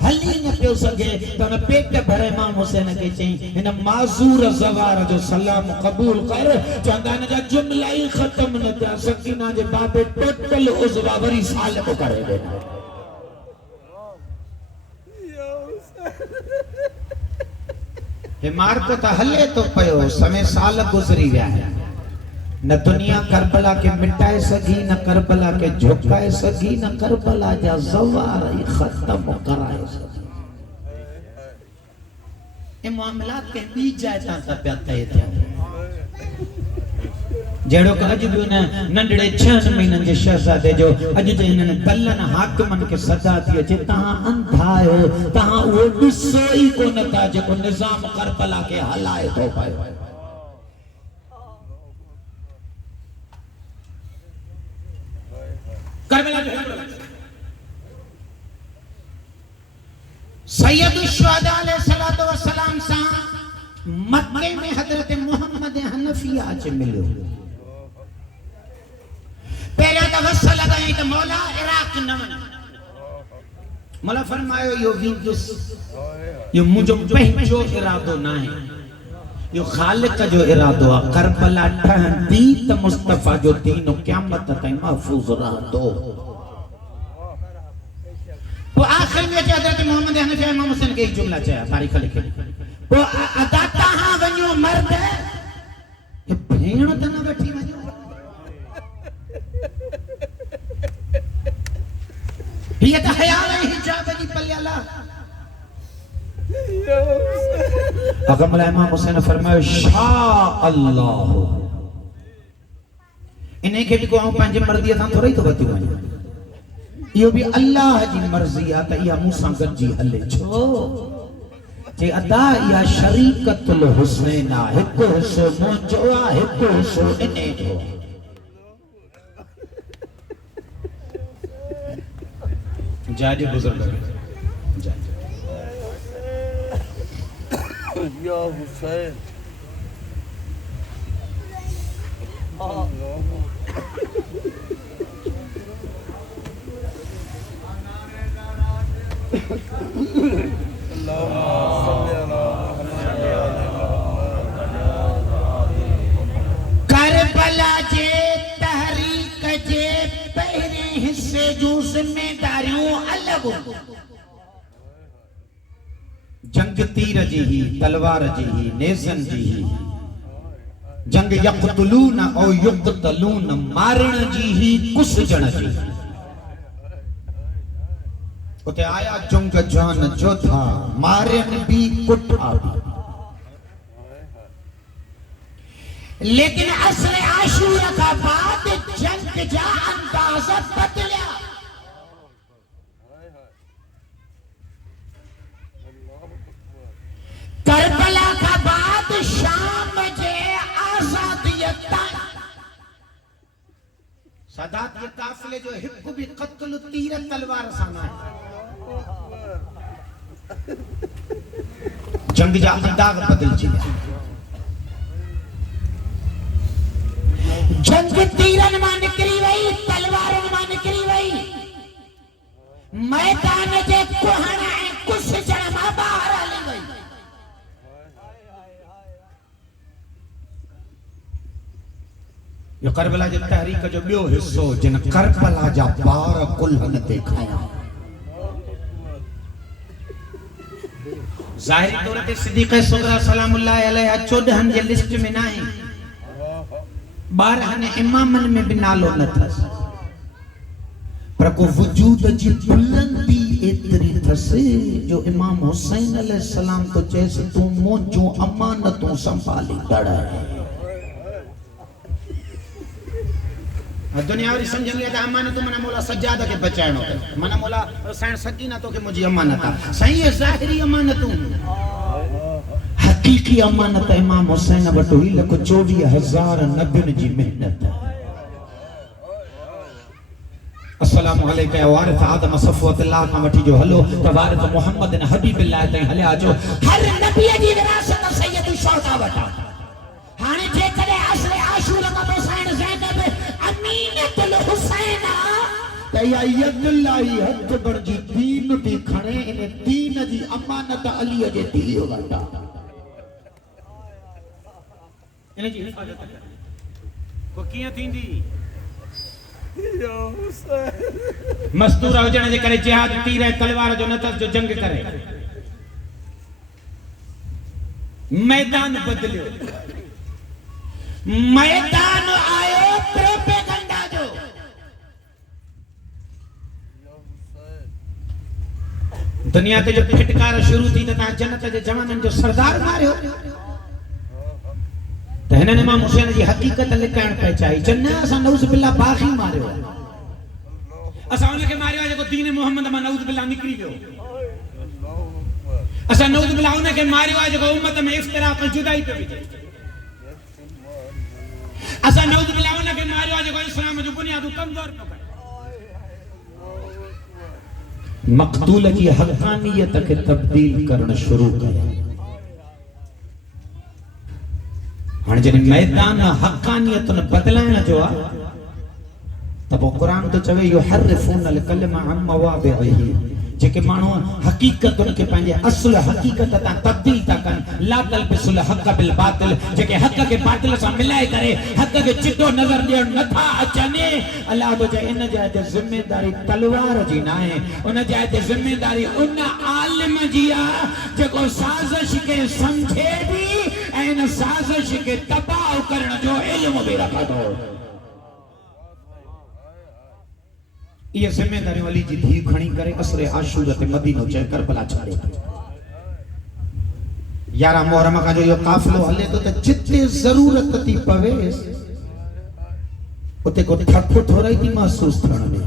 हली न पियो सघे त हुन पेट भरे इमाम हुसैन खे चई हिन माज़ूर ज़वार जो सलाम क़बूल कर चवंदा हिन जा जुमला ई ख़तम न थिया सकीना जे बाबे टोटल उज़वा वरी साल को करे ॾिना हे मार्ग त हले तो पयो समय साल गुज़री विया न दुनिया करबला के मिटाए सकी न करबला के झुकाए सकी न करबला जा ज़वार ही खत्म कराए सकी ए मामलात के बीच जाए ता पिया तय थिया जहिड़ो कि अॼु बि नंढड़े 6 महीननि जे शहज़ादे जो अॼु जे हिननि दल्लनि हाकिमनि खे सदा थी अचे तव्हां अंधा आहियो तव्हां उहो ॾिसो ई कोन था जेको निज़ाम करबला खे हलाए थो पियो करबला जो सैयद शुहदा अलैहिस्सलातु वस्सलाम सां मक्के में हज़रत मोहम्मद हनफिया अच मिलियो पहले तो वस लगाई तो मौला इराक न मौला फरमायो यो विंदुस यो मुझो पंहिंजो इरादो ना है यो खालिक जो इरादो है करबला ठहंदी त मुस्तफा जो दीन क़यामत ताईं महफूज रहंदो वो आखिर में हज़रत मोहम्मद हनफिया इमाम हुसैन के एक जुमला चया तारीख लिखे वो अदाता हां वञो मर्द ये भेण त न बैठी वञो ये तो हया हिजाब जी पल्ले अगमला इमाम हुसैन फरमायो शाह अल्लाह, इन्हें के भी को पंहिंजे मर्ज़ी सां थोड़ी तो बती वञे, इहो भी अल्लाह जी मर्ज़ी आ त इहा मूंसां गॾिजी हले। छो जे अदा इहा शरीकतुल हुसैन आ, हिकु हिस्सो मुंहिंजो आ, हिकु हिस्सो इन्हे जो। जाज बुजुर्ग या हुसैन करबला जे तहरीक जे पहिरें हिस्से जूं ज़िम्मेदारियूं अलॻ, जंग तीर जी ही, तलवार जी ही, नेज़न जी ही, जंग यक़्तुलून औ युक़्तलून, मारण जी ही, कुसजण जी। उते आया जंग जान जोधा, मारन भी कुठा भी। लेकिन असर आशूरा का बाद जंग जा अंदाज़ बदलिया। करबला का बाद शाम जे आजादियत सदात के काफिले जो हिक भी कत्ल तीर तलवार सां न जंग जा अंदाज़ बदलजी विया। जंग तीरन मां निकरी वई, तलवारन मां निकरी वई, मैदान जे कुहण ऐं कुसजण मां ॿाहिर हली वई। यो करबला जे तहरीक जो ॿियो हिस्सो जिन करबला जा ॿार कुल्हन ते खया। ज़ाहिरी तौर ते सिद्दीक़ सुगरा सलामुल्लाह अलैहा 14 जे लिस्ट में न आहे, 12 इमामन में भी नालो न थस, पर को वजूद जी बुलंदी एतरी थसे जो इमाम हुसैन अलैहिस्सलाम तो चेस तू मुंहिंजूं अमानतूं संभाली दड़। दुनिया वारी समझंदी है त अमानतूं मना मौला सज्जाद के बचाइणो, मना मौला हुसैन सकीना तो के मुंहिंजी अमानत आहे। सही है ज़ाहिरी अमानतूं, हकीकी अमानत इमाम हुसैन वटि हुई 1,24,000 नबियुनि जी मेहनत। अस्सलामु अलैकुम या वारिस आदम सफ़वतुल्लाह का वठी जो हलो त वारिस मोहम्मद ने हबीबिल्लाह ते हलिया जो। हर नबी जी विरासत सैयद शौका वटा। हाने जे कदे असले आशूरा का हुसैन ज़ैनब अमीनतुल हुसैन त या यदुल्लाही हथ बणजी दीन ती खणे, इन दीन जी अमानत अली जे दिलियो वटा। इन जी हिफ़ाज़त कर को कीअं थींदी? मस्तूरा हुजण जे करे जिहाद तीर ऐं तलवार जो नथस जो जंग करे। मैदान बदलियो, मैदान आयो प्रोपेगंडा जो। दुनिया ते जो फिटकार शुरू थी त तव्हां जन्नत जे जवाननि जो सरदार मारियो त हिननि इमाम हुसैन जी हक़ीक़त लिकाइण पए चाहिए। चन असां नऊज़ बिल्लाह बाग़ी मारियो, असां उनखे मारियो आहे जेको दीन मोहम्मद मां नऊज़ बिल्लाह निकिरी वियो। असां नऊज़ बिल्लाह उनखे मारियो आहे जेको उम्मत में इफ़्तिराक़ जुदाई पे विझे। असां नऊज़ बिल्लाह उनखे मारियो आहे जेको इस्लाम जो बुनियादूं कमज़ोर पियो करे। मक़तूल जी हक़ानियत खे तब्दील करण शुरू कयो। हाणे जॾहिं मैदान हक़ानियत बदलाइण जो आहे त पोइ क़ुरान तो चवे युहर्रिफूनल कलिमा अन मवादिही, जेके माण्हू हक़ीक़तुनि खे पंहिंजे असुल हक़ीक़त तां तब्दील था कनि। ला तलबिसुल हक़ बिल बातिल, जेके हक़ खे बातिल सां मिलाए करे हक़ खे चिटो नज़र ॾियण नथा अचनि। अलाह तो चए इन जाइ ते ज़िमेदारी तलवार जी न आहे, उन जाइ ते ज़िमेदारी उन आलिम जी आहे जेको साज़िश खे सम्झे बि ऐं इन साज़िश खे तबाह करण जो इल्म बि रखंदो। ये जिम्मेदारी अली जी धी खणी करे असरे आशूरा ते मदीनो चए करबला छड़े। 11 मुहर्रम का जो यो काफिलो हले तो जिते जरूरत थी पवे उते को थको थोड़ा ही महसूस थियण में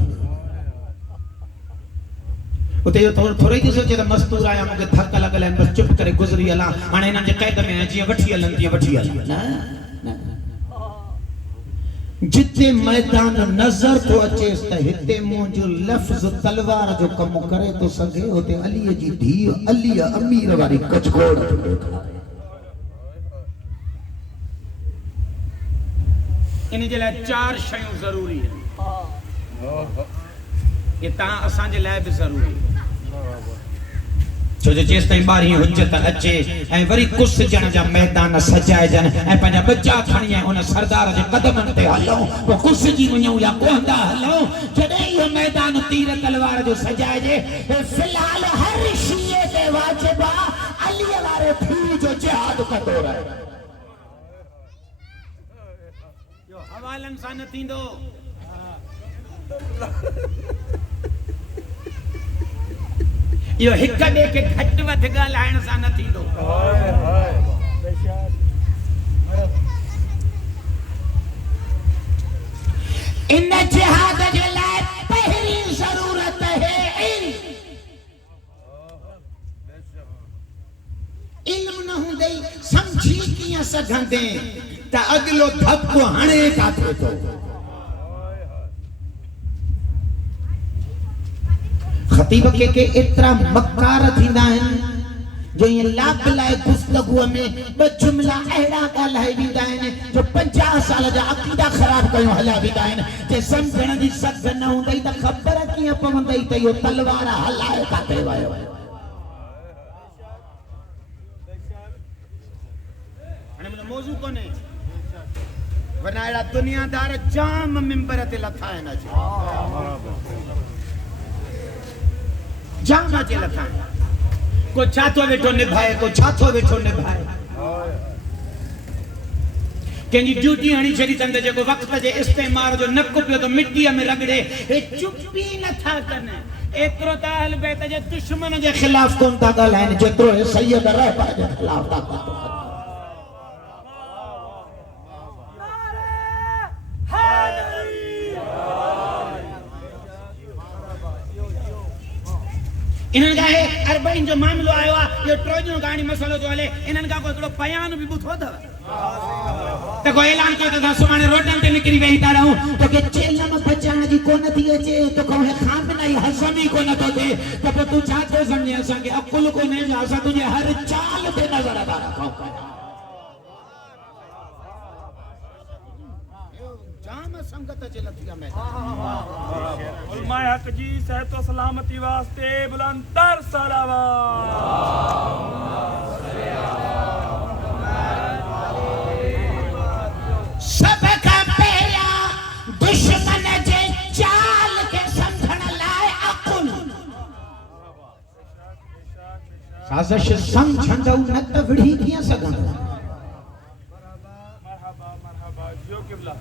उते यो थोड़ा ही सोचे त मस्तूर आया मूंखे थक लॻल आहिनि बस चुप करे गुज़री हला हाणे हिननि जे क़ैद में जीअं वठी हलनि तीअं वठी हल न जिते मैदान नजर तो अचेस त हिते मुंहिंजो लफ़्ज़ तलवार जो कम करे तो सघे उते अलीअ जी धीउ अली अमीर वारी कचकोड़ इन जे लाइ 4 शयूं ज़रूरी आहिनि ये तव्हां असांजे लाइ बि ज़रूरी छो जो जेस ताईं ॿारहीं हुजत अचे ऐं वरी कुस ॼण जा मैदान सजाइजनि ऐं पंहिंजा बच्चा खणी ऐं उन सरदार जे क़दमनि ते हलूं पोइ कुस जी वञूं या कोहंदा हलूं जॾहिं इहो मैदान तीर तलवार जो सजाइजे फ़िलहाल हर शीए ते वाजिब आहे अलीअ वारे पीर जो जिहाद कंदो रहे जो हवालनि सां न थींदो यो हिक ॿिए खे घटि वधि ॻाल्हाइण सां न थींदो इन जिहाद जे लाइ पहिरीं ज़रूरत है इल्म न हूंदे समझी कीअं सघंदे त अॻिलो धक्को हाणे काथे थो खतीब के एतरा मक्कार थींदा आहिनि जो ये लाख लाए गुफ्तगू में ब जुमला अहिड़ा ॻाल्हाए वेंदा आहिनि जो 50 साल जा अक़ीदा ख़राब कयूं हलिया वेंदा आहिनि जे सम्झण जी सघ न हूंदई त ख़बर कीअं पवंदई त इहो तलवार हलाए काथे वियो हाणे मुंहिंजो मौज़ू कोन्हे वरना अहिड़ा दुनियादार जाम मिंबर ते लथा आहिनि जाम अचे लथा को छातो वेठो निभाए को छातो वेठो निभाए कंहिंजी ड्यूटी हणी छॾी अथनि जेको वक़्त जे इस्तेमाल जो नक पियो त मिटीअ में रगड़े हे चुप्पी नथा कनि एतिरो त अहल बैत जे दुश्मन जे ख़िलाफ़ कोन था ॻाल्हाइनि जेतिरो हे सैयद रहबर जे ख़िलाफ़ था ॻाल्हाइनि इन्हनि का हे अरबईन जो मामलो आयो आहे यो ट्रोजन कहाणी मसलो जो हले इन्हनि का कोई बयान भी ॿुधो अथव त कोई ऐलान कयो त सुभाणे रोडनि ते निकिरी वेही था रहूं तोखे चेलम बचाइण जी कोन थी अचे तोखे खामिनाई हज़म ई कोन थो थिए त पोइ तूं छा थो सम्झे असांखे अकुल कोन्हे जो असां तुंहिंजे हर चाल ते नज़र था रखूं जाम संगत जे लथिया में उलमाए हक जी सेहत और सलामती वास्ते बुलंदतर सलावत सबका पहला दुश्मन जे चाल के समझण लाए अकुल साज़िश समझंदो न त विढ़ी कीअं सघंदो मरहबा जो किबला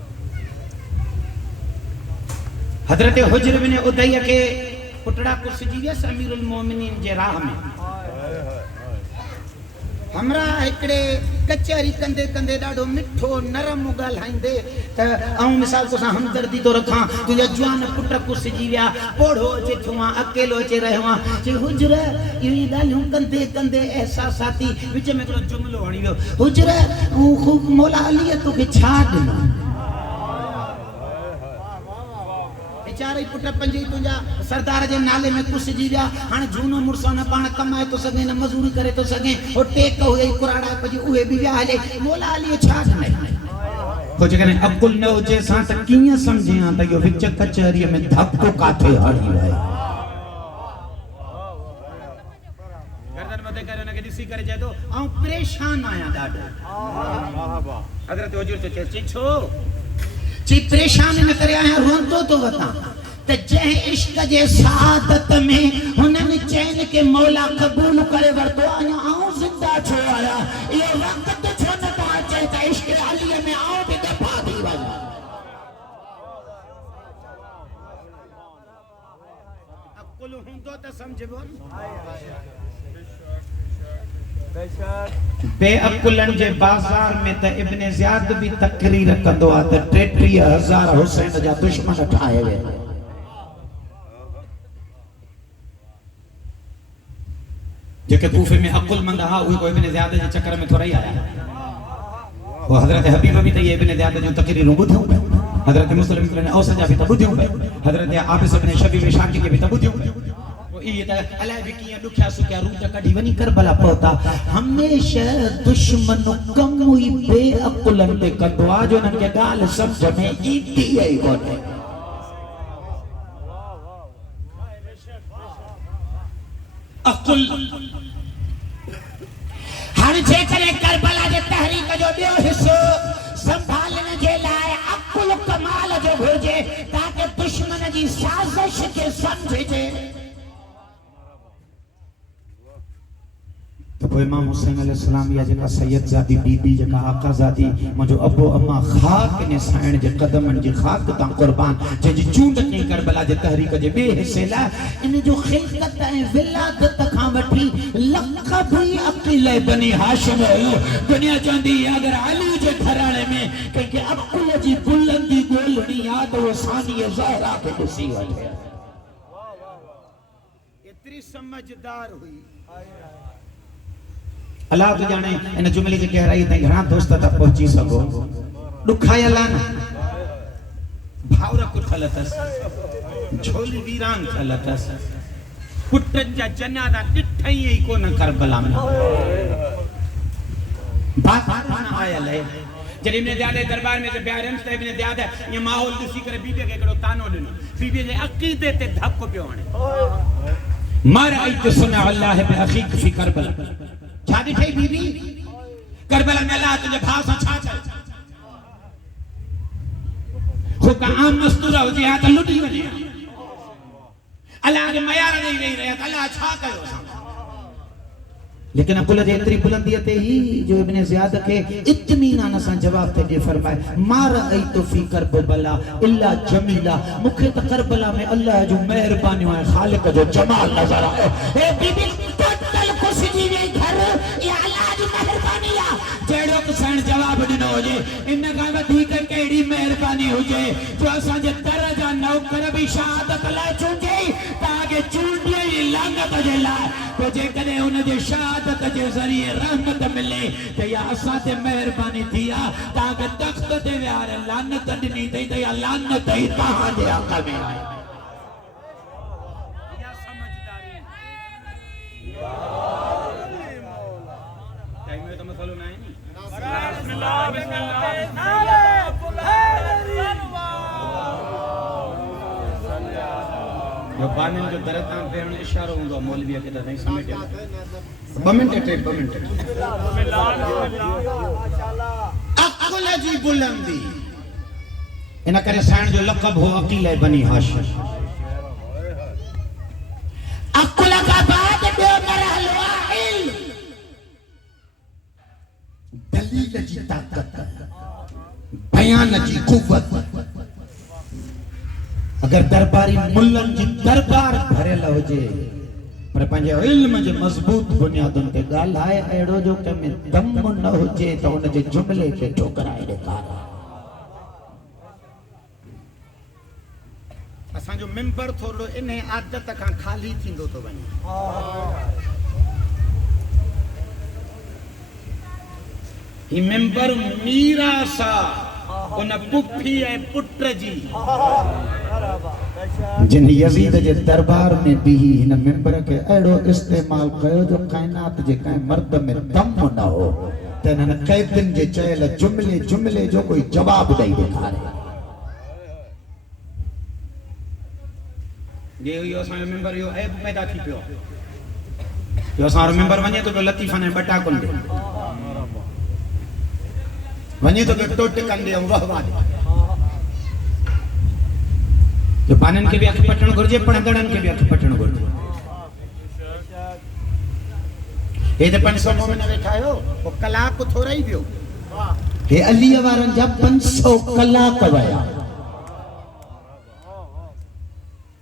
हजरत हुजर बिन उदैय के पुटड़ा कुसजी वियस अमीरुल मोमिनीन जे राह में हमरा एकड़े कचहरी कंदे कंदे ॾाढो मिठो नरम ॻाल्हाईंदे त आऊं मिसाल तो सां हमदर्दी तो रखां तुंहिंजा जवान पुट कुसजी विया पोढ़ो अचे थो अकेलो अचे रहियो आहे जे हुजर इहे ॻाल्हियूं कंदे कंदे एहसासाती विच में हिकिड़ो जुमिलो हणी वियो हुजर ख़ूब मौला अलीअ तोखे छा ॾिनो बेचारे पुट पंजे तुंहिंजा सरदार जे नाले में कुसजी विया हाणे झूनो मुड़सो न पाण कमाए थो सघे न मज़ूरी करे थो सघे हो टेक हुए कुराड़ा पजी उहे बि विया हले मौला अलीअ छा ॾिनई को जेकॾहिं अकुल न हुजे सां त कीअं सम्झे हा त इहो विच कचहरीअ में धक्को काथे हणी वियो गर्दन मथे करे हुनखे ॾिसी करे चए थो ऐं परेशान आहियां ॾाढो हज़रत हुजूर चयो चई छो ची परेशान न करे आहियां रोंदो तो वता त जंहिं इश्क जे सादत में हुननि चैन के मौला क़बूल करे वरतो अञा आऊं ज़िंदा छो आया इहो वक़्त छो न थो अचे त इश्क अलीअ में आऊं बि दफ़ा थी वञा अकुल हूंदो त सम्झबो बेअकुलन जे बाजार में त इब्न ज़ियाद भी तकरीर कंदो आ त 33,000 हुसैन जा दुश्मन ठाहे वे जेके कूफे में अकुलमंद हा उहे को इब्न ज़ियाद जे चक्कर में थोड़ा ही आया वो हजरत हबीब भी त ये इब्न ज़ियाद जो तकरीर ॿुधियो हजरत मुस्लिम इब्न औस जा भी त ॿुधियो हजरत आबिस इब्न शबीब शाकिर के भी त ॿुधियो ये त अलाए भी किया दुखिया सुखिया रूट कढी वनी करबला पहुता हमेशा दुश्मन कम हुई बेअकुलन ते कंदो आ जो न के गाल समझ में ईंदी आई कोने अकुल हर जे करे करबला जे तहरीक जो ॿियो हिस्सो संभालने जे लाइ अकुल कमाल जो घुर्जे ताकि दुश्मन जी साजिश के समझे तो इमाम हुसैन अलैहिस्सलाम या जेका सैयद ज़ादी बीबी जेका आका ज़ादी मुझो अबो अम्मा खाक ने साइण जे कदमन जी खाक ता कुर्बान जे जी चूंड के करबला जे तहरीक जे बे हिस्से ला इन जो खिलकत है विलादत का वठी लक़ब ही अकील बनी हाशिम दुनिया चांदी अगर अली जे घराणे में के अकुल जी बुलंदी गोलनी याद वो सानी ज़हरा के खुशी वठे इतनी समझदार हुई अल्लाह तो जाने इन जुमले की गहराई ताईं घणा दोस्त तक पहुंची सको दुखायल न भावर कुठल अथस झोली वीरान थल अथस पुटन जा जनादा ॾिठई ई कोन करबला में बात न आयल है जॾहिं इब्न ज़ियाद जे दरबार में प्यारम त इब्न ज़ियाद ये माहौल ॾिसी करे बीबी खे हिकिड़ो तानो ॾिनो बीबी जे अक़ीदे ते धक पियो हणे मर आई तो सुना अल्लाह बि अखीक फी करबला छा ॾिठई बीबी करबला में अल्लाह तुंहिंजे भाउ सां छा चयो हो का आम मस्तूरा हुजे हा त लुटी वञे अल्लाह जे मयार ॾेई वेही रहिया त अल्लाह छा कयो असां लेकिन अकुल जे एतरी बुलंदी ते ही जो इब्न ज़ियाद के इत्मीनान सां जवाब ते दे फरमाए मार आई तो फी करबला इल्ला जमीला मुखे त करबला में अल्लाह जो मेहरबानी है खालिक जो जमाल नजर आए ए बीबी टोटल खुशी वे घर ये अल्लाह जी मेहरबानी आ जेड़ो किसान जवाब दिनो जे इन का वधीक केड़ी मेहरबानी हुजे जो असा जे दरजा नौकर भी शहादत ला चुंजे ताके चूंडिए लानत जे ला तो जे कदे उन जे शहादत जे जरिए रहमत मिले ते या असा ते मेहरबानी थिया ताके तख्त ते यार लानत दिनी ते या लानत ही कहां दे आका में आए या समझदारी टाइम में तो मसलो ना है नी बिस्मिल्लाह बिस्मिल्लाह जो बानिन जो दरतां पेण इशारो हुंदो मौलवी के त समेटे 2 मिनट टे 2 मिनट अकुल जी बुलंदी इन करे साइण जो लक़ब हो अकील बनी हाशिम अकुल का बाद ॿियो मरहल वाहिल दलील जी ताकत बयान जी क़ुव्वत अगर दरबारी मुल्लन जी दरबार भरियल हुजे पर पंहिंजे इल्म जे मज़बूत बुनियादुन ते ॻाल्हाए अहिड़ो जो के में दम न हुजे त उन जे जुमले खे ठोकराए ॾेखारे असांजो मिंबर थोरो इन आदत खां खाली थींदो तो वञे ही मिंबर मीरा सा उन पुफी ऐं पुट जी जिन यजीद जे दरबार में भी इन मिंबर के अड़ो इस्तेमाल कयो जो कायनात जे कंहिं मर्द में दम न हो त इन कैदिन जे चयल जुमले जुमले जो कोई जवाब ॾेई ॾेखारे ये यो असांजो मिंबर यो ऐब पैदा थी पियो यो असांजो मिंबर वञे तो लतीफ़न ऐं बटाकुन ॾे वञे तो टोट कंदे ऐं वाह वाह जो पानन के भी अख पटण घुर्जे पढ़ंदड़न के भी अख पटण घुर्जे हे त 500 मोमिन वेठा आयो ओ कलाक थोरा ही वियो हे अली वारन जा 500 कलाक वया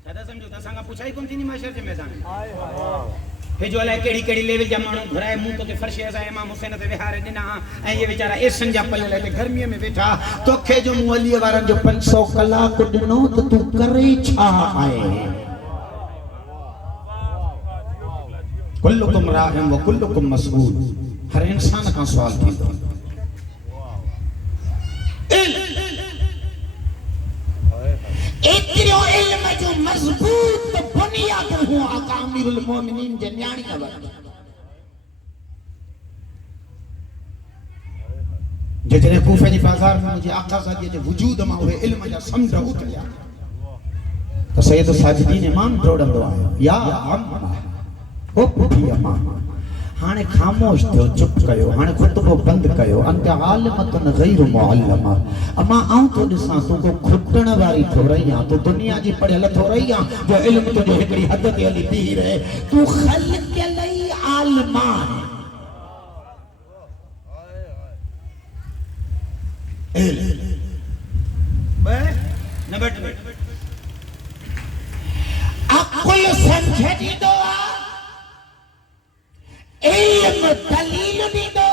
दादा समझो त संगा पुछाई कोन थी नी माशर जे मैदान हे जो अलाए केड़ी केड़ी लेवल जा माण्हू घुराए मुंह तो के फर्श असा इमाम हुसैन ते विहारे ॾिना ऐं ये वेचारा एसन जा पल ते गर्मीअ में वेठा तोखे जो मूं अलीअ वारनि जो 500 कलाक ॾिनो त तूं करे छा आहे कुल्लुकुम राहिम व कुल्लुकुम मसऊल हर इंसान का सवाल थींदो एतिरो इल्म जो मजबूत बुनियाद हो अमीरुल मोमिनीन जन्याणी का वक्त जजने कूफे जी बाजार में मुझे आका सादी जे वजूद में हुए इल्म जा समुंड उथलिया तो सैयद साजिदीन इमाम दौड़ंदो आयो या अम्मा ओ पुठी अम्मा हाने खामोश थियो चुप कयो हाने खुतबो बंद कयो अंत आलिमतन गैर मुअल्लमा अम्मा आऊं तो दिसां तू को खुटण वारी थो रही आ तो दुनिया जी पढ़ियल थो रही आ जो इल्म तो जो एकड़ी हद ते हली थी रहे तू खल्क के लई आलिमा नंबर 2 अकुल समझ दी दो इल्म दलील दींदो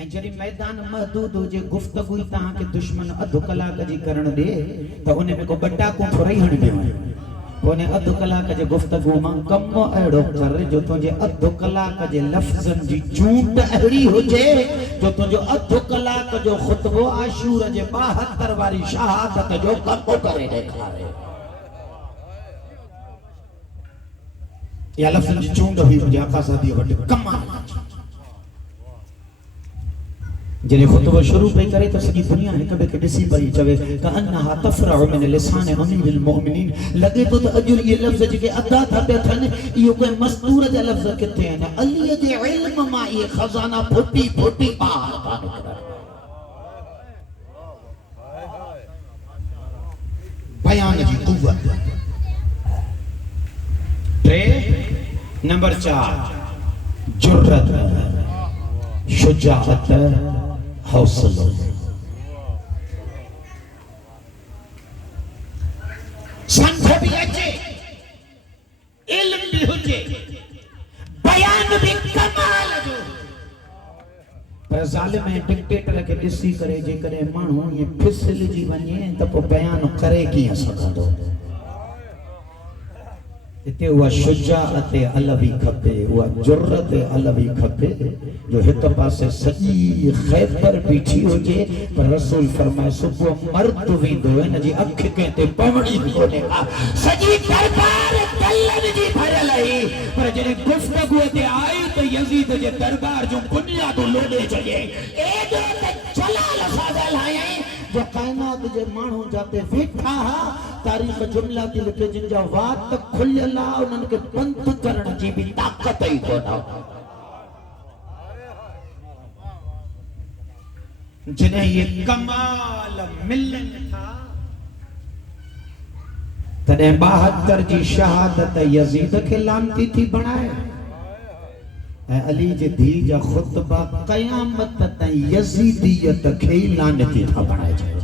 ऐं जॾहिं मैदान महदूद हुजे गुफ्तगू तहां के दुश्मन अधु कलाक जी करण दे त उन में को बटाको थोड़ी हण ॾियो कोने अधु कलाक जे गुफ्तगू मां कम अहिड़ो कर जो तुंहिंजे अधु कलाक जे लफ़्ज़नि जी चूंड अहिड़ी हुजे जो तुंहिंजो अधु कलाक जो खुतबो आशूर जे 72 वारी शहादत जो कम करे ॾेखारे या लफ्ज़ जी चूंड हुई मुझे आका सादी वट कमाल जने खुतबो शुरू पे करे तो सॼी दुनिया हिक ॿिए खे ॾिसी पई चवे त अन्हा तफरउ मिन लिसान अमीरुल मोमिनीन लगे तो अॼु ये लफ्ज़ जेके अदा था पिया थियनि इहो कोई मस्तूर जा लफ्ज़ किथे आहिनि अलीअ जे इल्म मां इहे खज़ाना फुटी फुटी ॿाहिरि था निकिरनि बयान जी कुव्वत नंबर 4 जुर्रत शुजाअत हौसलो समझ भी अचे इल्म भी हुजे बयान भी कमाल जो पर ज़ालिम ऐं डिक्टेटर के ॾिसी करे जेकॾहिं माण्हू ये फिसलजी वञे त पोइ बयान करे कीअं सघंदो इते हुआ शुजाअत अलवी खपे हुआ जुर्रत अलवी खपे जो हिक पासे सॼी खैबर बीठी हुजे पर रसूल फरमाए सुबुह मर्द वेंदो इन जी अख कंहिं ते पवणी कोन्हे सॼी दरबार दलनि जी भरियल आई पर जॾहिं गुफ़्तगूअ ते आई त यज़ीद जे दरबार जूं बुनियादूं लोॾे छॾियईं एॾो त जलाल सां ॻाल्हायईं जो कायनात जे माण्हू जाते वेठा हा तारीख़ जुमला थी लिखे जिन जा वात खुलियल आहे उन्हनि खे बंद करण जी बि ताक़त ई कोन्हे जिन्हें ये कमाल मिलनि था तॾहिं 72 जी शहादत यज़ीद खे लानती थी बणाए ऐं अली जे धी जा खुतबा क़यामत ताईं यज़ीदियत खे लानती था बणाए छॾनि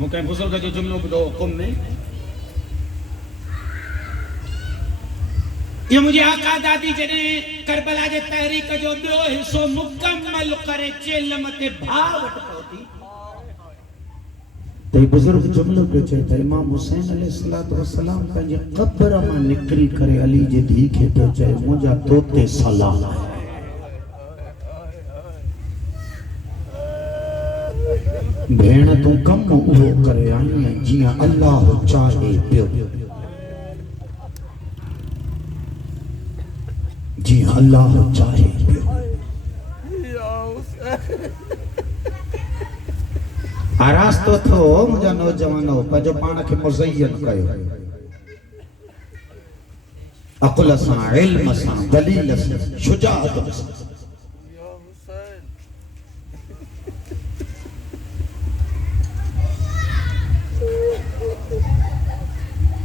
मुके बुजुर्ग जो जुमलो ॿुधो हुकुम में ये मुझे आका दादी जने करबला जे तहरीक जो ॿियो हिस्सो मुकम्मल करे चेलम ते भाव वट पहुती ते बुजुर्ग जुमलो पियो चए त इमाम हुसैन अलैहिस्सलातु वस्सलाम पंहिंजे क़ब्र मां निकिरी करे अली जे धी खे पियो चए मुंहिंजा तोते सलाम भेण तूं कम उहो करे आई जीअं अल्लाह चाहे पियो जीअं अल्लाह चाहे पियो आरास्तो थो मुंहिंजा नौजवानो पंहिंजो पाण खे मुज़य्यन कयो अक़ुल सां इल्म सां दलील सां शुजाअत सां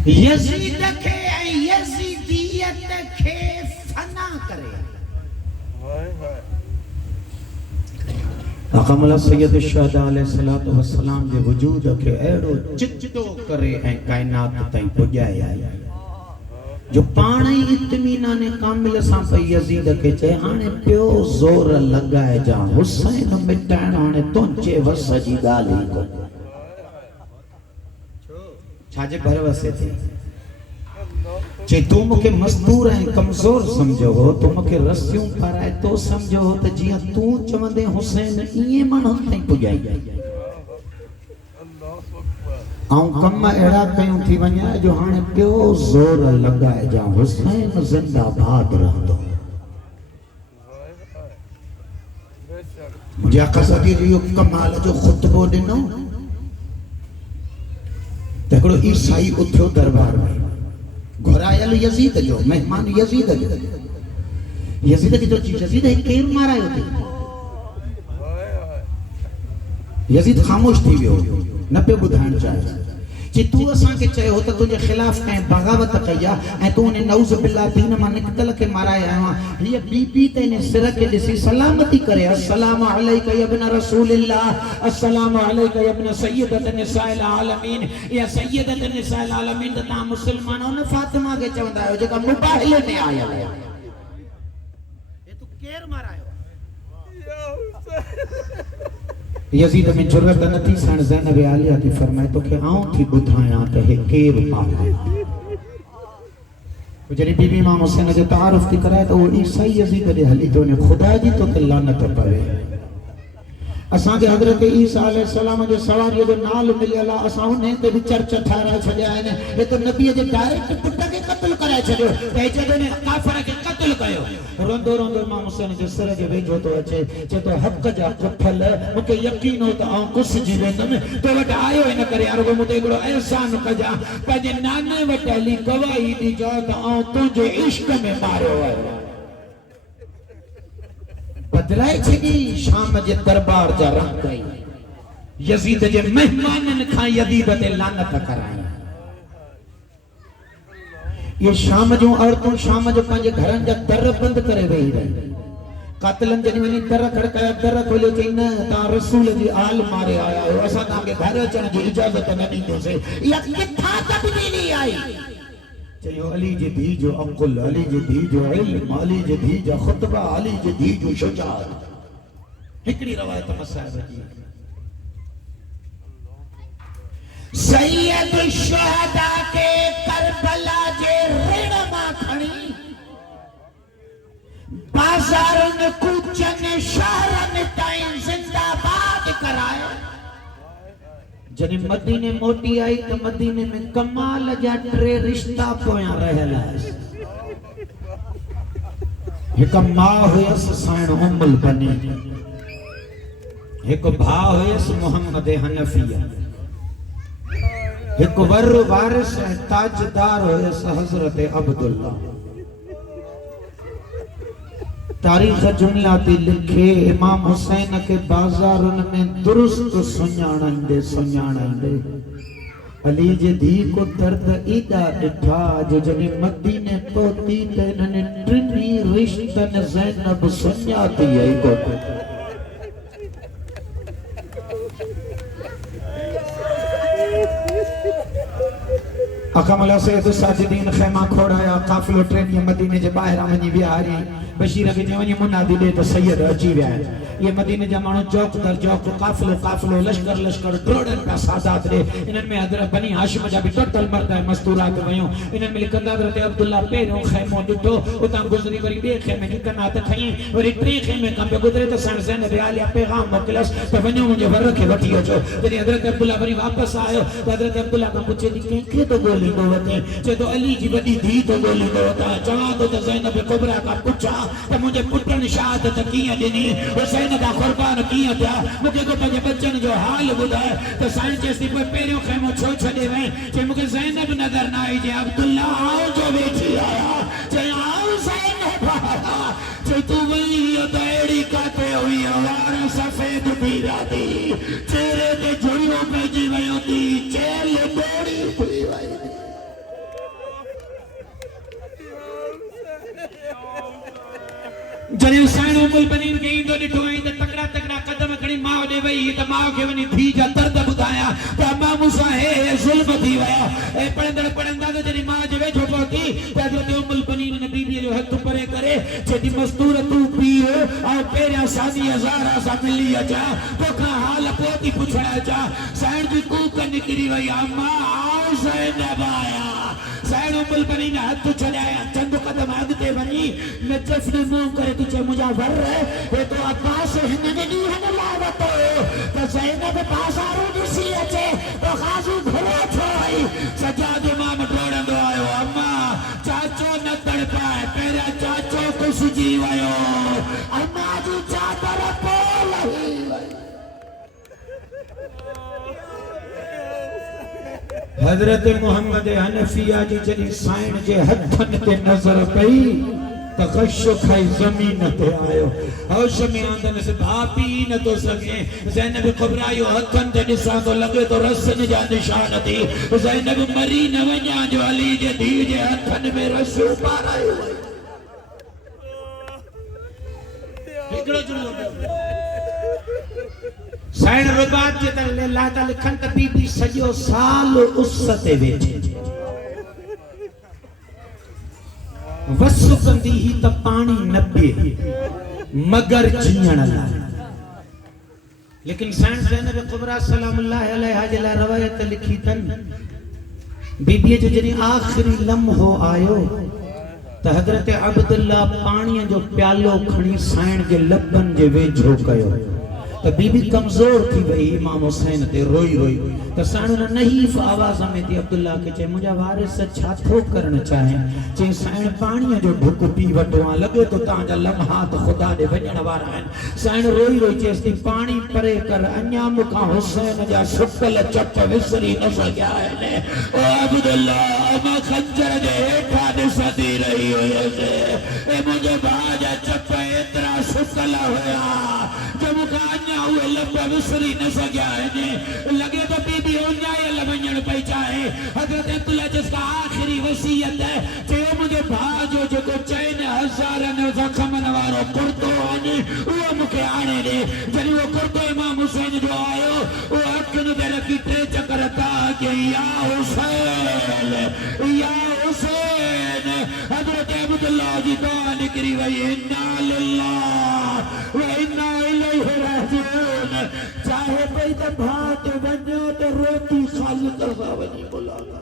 यज़ीद के यज़ीदियत के फना करे अकमल सैयद शुहदा अलैहिस्सलातु वस्सलाम जे वजूद के एड़ो चितो करे ऐं कायनात ताईं पुॼाए जो पाण ही इत्मीनान कामिल सां पई यजीद के चए हाणे पियो ज़ोर लॻाए जा हुसैन मिटाइण हाणे तुंहिंजे वस जी ॻाल्हि ई कोन्हे छाजे भरवसे थी चे तू मुखे मजदूर है कमजोर समझो हो तू मुखे रस्सियों पाराए तो समझो हो त जिया तू चवंदे हुसैन इए माण्हुनि ताईं पुॼाई आऊं कम अहिड़ा कयूं थी वञा जो हाणे ॿियो ज़ोर लॻाए जा हुसैन ज़िंदाबाद रहंदो मुंहिंजे आका सदी जो कमाल जो ख़ुतबो ॾिनो त हिकिड़ो ईसाई उथियो दरबार में घुरायल यजीद जो मेहमान यजीद के जो यजीद केर मारायो थे यजीद खामोश थी वियो न पे ॿुधाइण चाहे जे तू असां के चयो त तुझे खिलाफ कंहिं बगावत कई आहे ऐं तू ने नौज़ बिल्लाह दीन मां निकतल के माराया आयो हीअ बीबी ते ने सिर के ॾिसी सलामती करे अस्सलाम अलैका इब्न रसूलिल्लाह अस्सलाम अलैका इब्न सय्यदत निसाइल आलमीन या सय्यदत निसाइल आलमीन त तव्हां मुसलमानों ने फातिमा के चवंदा आहियो जेका मुबाहिल में आयल आहे ये तू केर मारायो यजीद में जुर्रत न थी सन ज़ैनब आलिया थी फरमाए तो के आऊं थी बुधाया त हे केर मारायो जरी बीबी इमाम हुसैन जो तारुफ थी कराए तो वो ईसाई यजीद दे हली तो ने खुदा जी तो ते लानत पवे असां के हजरत ईसा अलैहि सलाम जो सवारी जो नाल मिलियल असां उन्हें ते भी चर्चा ठारा छड़िया आहिनि हे तो नबी जे डायरेक्ट पुट के कत्ल कराए छड़ियो ते जदे ने काफर के कत्ल कयो रोंदो रोंदो इमाम हुसैन जे सिर जे वेझो तो अचे चे तो हक जा कुफल मुके यकीन हो त आऊं कुछ जी वेंदम तो वट आयो इन करे यार मुते एकड़ो एहसान कजा पंहिंजे नाने वट हली गवाही दी जो त आऊं तुझे इश्क में मारियो है बदलाए छगी शाम जे दरबार जा रंग गई यजीद जे मेहमानन खां यजीद ते लानत कराई ये शाम जो औरतों शाम जो पंहिंजे घरनि जा दर बंद करे वेही रही कातिलन जॾहिं वञी दर खड़काया दर खोलियो चई न तव्हां रसूल जी आल मारे आया आहियो असां तव्हांखे घर अचण जी इजाज़त न ॾींदासीं इहा किथां तब्दीली आई चयो अली जे धी जो अक़ुल अली जे धी जो इल्म अली जे धी जा खुतबा अली जे धी जो शुजाअत हिकड़ी रवायत मसाइब जी सैयद शुहदा के करबला जे ऋण मां खणी बाज़ारनि कूचनि शहरनि ताईं जिंदाबाद कराए जॾहिं मदीने मोटी आई तो मदीने में कमाल जा 3 रिश्ता पोयां रहल हिक मां हुयसि साइण उम्मुल बनी हिक भाउ हुयसि मोहम्मद हनफिया हिक वर वारिस ऐं ताजदार हुयसि हज़रत अब्दुल्ला तारीख जुमलाती लिखे इमाम हुसैन के बाजारन में दुरुस्त सुञाणंदे अली जे धी को दर्द ईदा ॾिठा जो जॾहिं मदीने पहुती त इन्हनि टिनी रिश्तनि ज़ैनब सुञाती आई कोन अकमल सैयद साजिदीन खैमा खोड़ाया काफिलो ट्रेन मदीने जे ॿाहिरां वञी विया हरी बशीर के जे वञी मुनादी ॾे त सैयद अची विया ये मदीने जा माण्हू चौक दर चौक काफिलो लश्कर ड्रोड़न पिया सादात ॾे इन्हनि में हज़रत बनी हाशिम जा बि टोटल मर्द ऐं मस्तूरात वयूं इन्हनि में लिखंदा हज़रत अब्दुल्ला पहिरियों ख़ैमो ॾिठो उतां गुज़री वरी ॿिए ख़ैमे जी कनात खईं वरी 3 ख़ैमे खां पियो गुज़रे त साण ज़ैनब आलिया पैगाम मोकिलियसि त वञो मुंहिंजे वर खे वठी अचो जॾहिं हज़रत अब्दुल्ला वरी वापसि आयो त हज़रत अब्दुल्ला खां पुछे थी कंहिंखे थो ॻोल्हींदो वञे चए थो अली जी वॾी धीउ थो ॻोल्हींदो वञा चवां थो त ज़ैनब कुबरा खां पुछां त मुंहिंजे पुटनि शहादत कीअं ॾिनी हुसैन खां क़ुर्बान कीअं थिया मूंखे को पंहिंजे बच्चनि जो हाल ॿुधाए त साईं चएसि पोइ पहिरियों ख़ैमो छो छॾे वई चई मूंखे ज़ैनब नज़र न आई चई अब्दुल्ला आओ जो वेठी आया चई आओ ज़ैनब चई तूं वई त अहिड़ी काथे हुई वार सफ़ेद पीरा थी चेहरे ते झुरियूं पइजी वियूं थी चेल ॿोड़ी खुली वई जॾहिं साइण उमुल बनीन खे ईंदो ॾिठो ऐं त तकड़ा तकड़ा कदम खणी माउ ॾे वई त माउ खे वञी धी जा दर्द ॿुधाया त अम्मा मूंसां हे ज़ुल्म थी विया ऐं पढ़ंदड़ पढ़ंदा त जॾहिं माउ जे वेझो पहुती त हज़रत उमुल बनीन हुन बीबीअ जो हथ परे करे चई मस्तूर तूं पीउ ऐं पहिरियां शादी ज़ारा सां मिली अचा तोखां हाल पोइ थी पुछण अचा साइण जी कूक निकिरी वई अम्मा आओ ज़ैनब आया साइण उमुल बनीन हथ छॾाया चंद कदम अॻिते वञी नचस ने मुंह करे तुझे मुझा वर हे तो अब्बास हिन ने ॾींहं लाइ वतो त ज़ैनब बाज़ारू ॾिसी अचे तो ख़ाज़ू घुरो छो आई सजाद इमाम डोड़ंदो आयो अम्मा चाचो न तड़पाए पहिरियां चाचो कुसिजी वियो अम्मा जी चादर पोइ लही वई हज़रत मोहम्मद हनफिया जी जॾहिं साइण जे हथनि ते नज़र पई त गशो खाई ज़मीन ते आयो होश में आंदन से भापी न तो सके ज़ैनब कुबरा यो हथन ते ॾिसां तो लगे तो रसन जा निशान थी ज़ैनब मरी न वञा जो अली जे धी जे हथन में रसो पारायो हिकिड़ो जुमलो साइण रुबात जे त लाता लिखन त बीबी सॼो साल उस ते वेठे वसु कंदी ही त पानी न पिए मगर जीअण लाइ लेकिन साइण ज़ैनब कुबरा सलामुल्लाह अलैहा जे लाइ रवायत लिखी अथनि बीबीअ जो जॾहिं आख़िरी लम्हो आयो त हज़रत अब्दुल्ला पाणीअ जो प्यालो खणी साइण जे लबनि जे वेझो कयो त बीबी कमज़ोर थी वई इमाम हुसैन ते रोई रोई त साइण हुन नहीफ़ आवाज़ में थी अब्दुल्ला खे चई मुंहिंजा वारिस छा थो करणु चाहे चई साइण पाणीअ जो ढुक पी वठो आहे लॻे थो तव्हांजा लम्हात ख़ुदा ॾे वञण वारा आहिनि साइण रोई रोई चएसि थी पाणी परे कर अञा मूंखां हुसैन जा सुकल चप विसरी न सघिया आहिनि ओ अब्दुल्ला मां खंजर जे हेठां ॾिसंदी रही हुयसि ऐं मुंहिंजे भाउ जा चप एतिरा सुकल हुया जो मूंखां अञा उहे लब विसरी न सघिया आहिनि लॻे थो बीबी उञायल वञण पई चाहे हज़रत अब्दुल्ला जिसका आख़िरी वसीयत है चयो मुंहिंजे भाउ जो जेको चइनि हज़ारनि ज़ख़्मनि वारो कुर्तो आहिनि उहो मूंखे आणे ॾे जॾहिं उहो कुर्तो इमाम हुसैन जो आयो उहो हथनि ते रखी टे चकर था कई या हुसैन हज़रत अब्दुल्ला जी दुआ निकिरी वई इन्ना लिल्लाह व इन्ना इलैहि राजिऊन चाहे पई त भात वञो त रोटी खाली तरफ़ा वञी बुलाना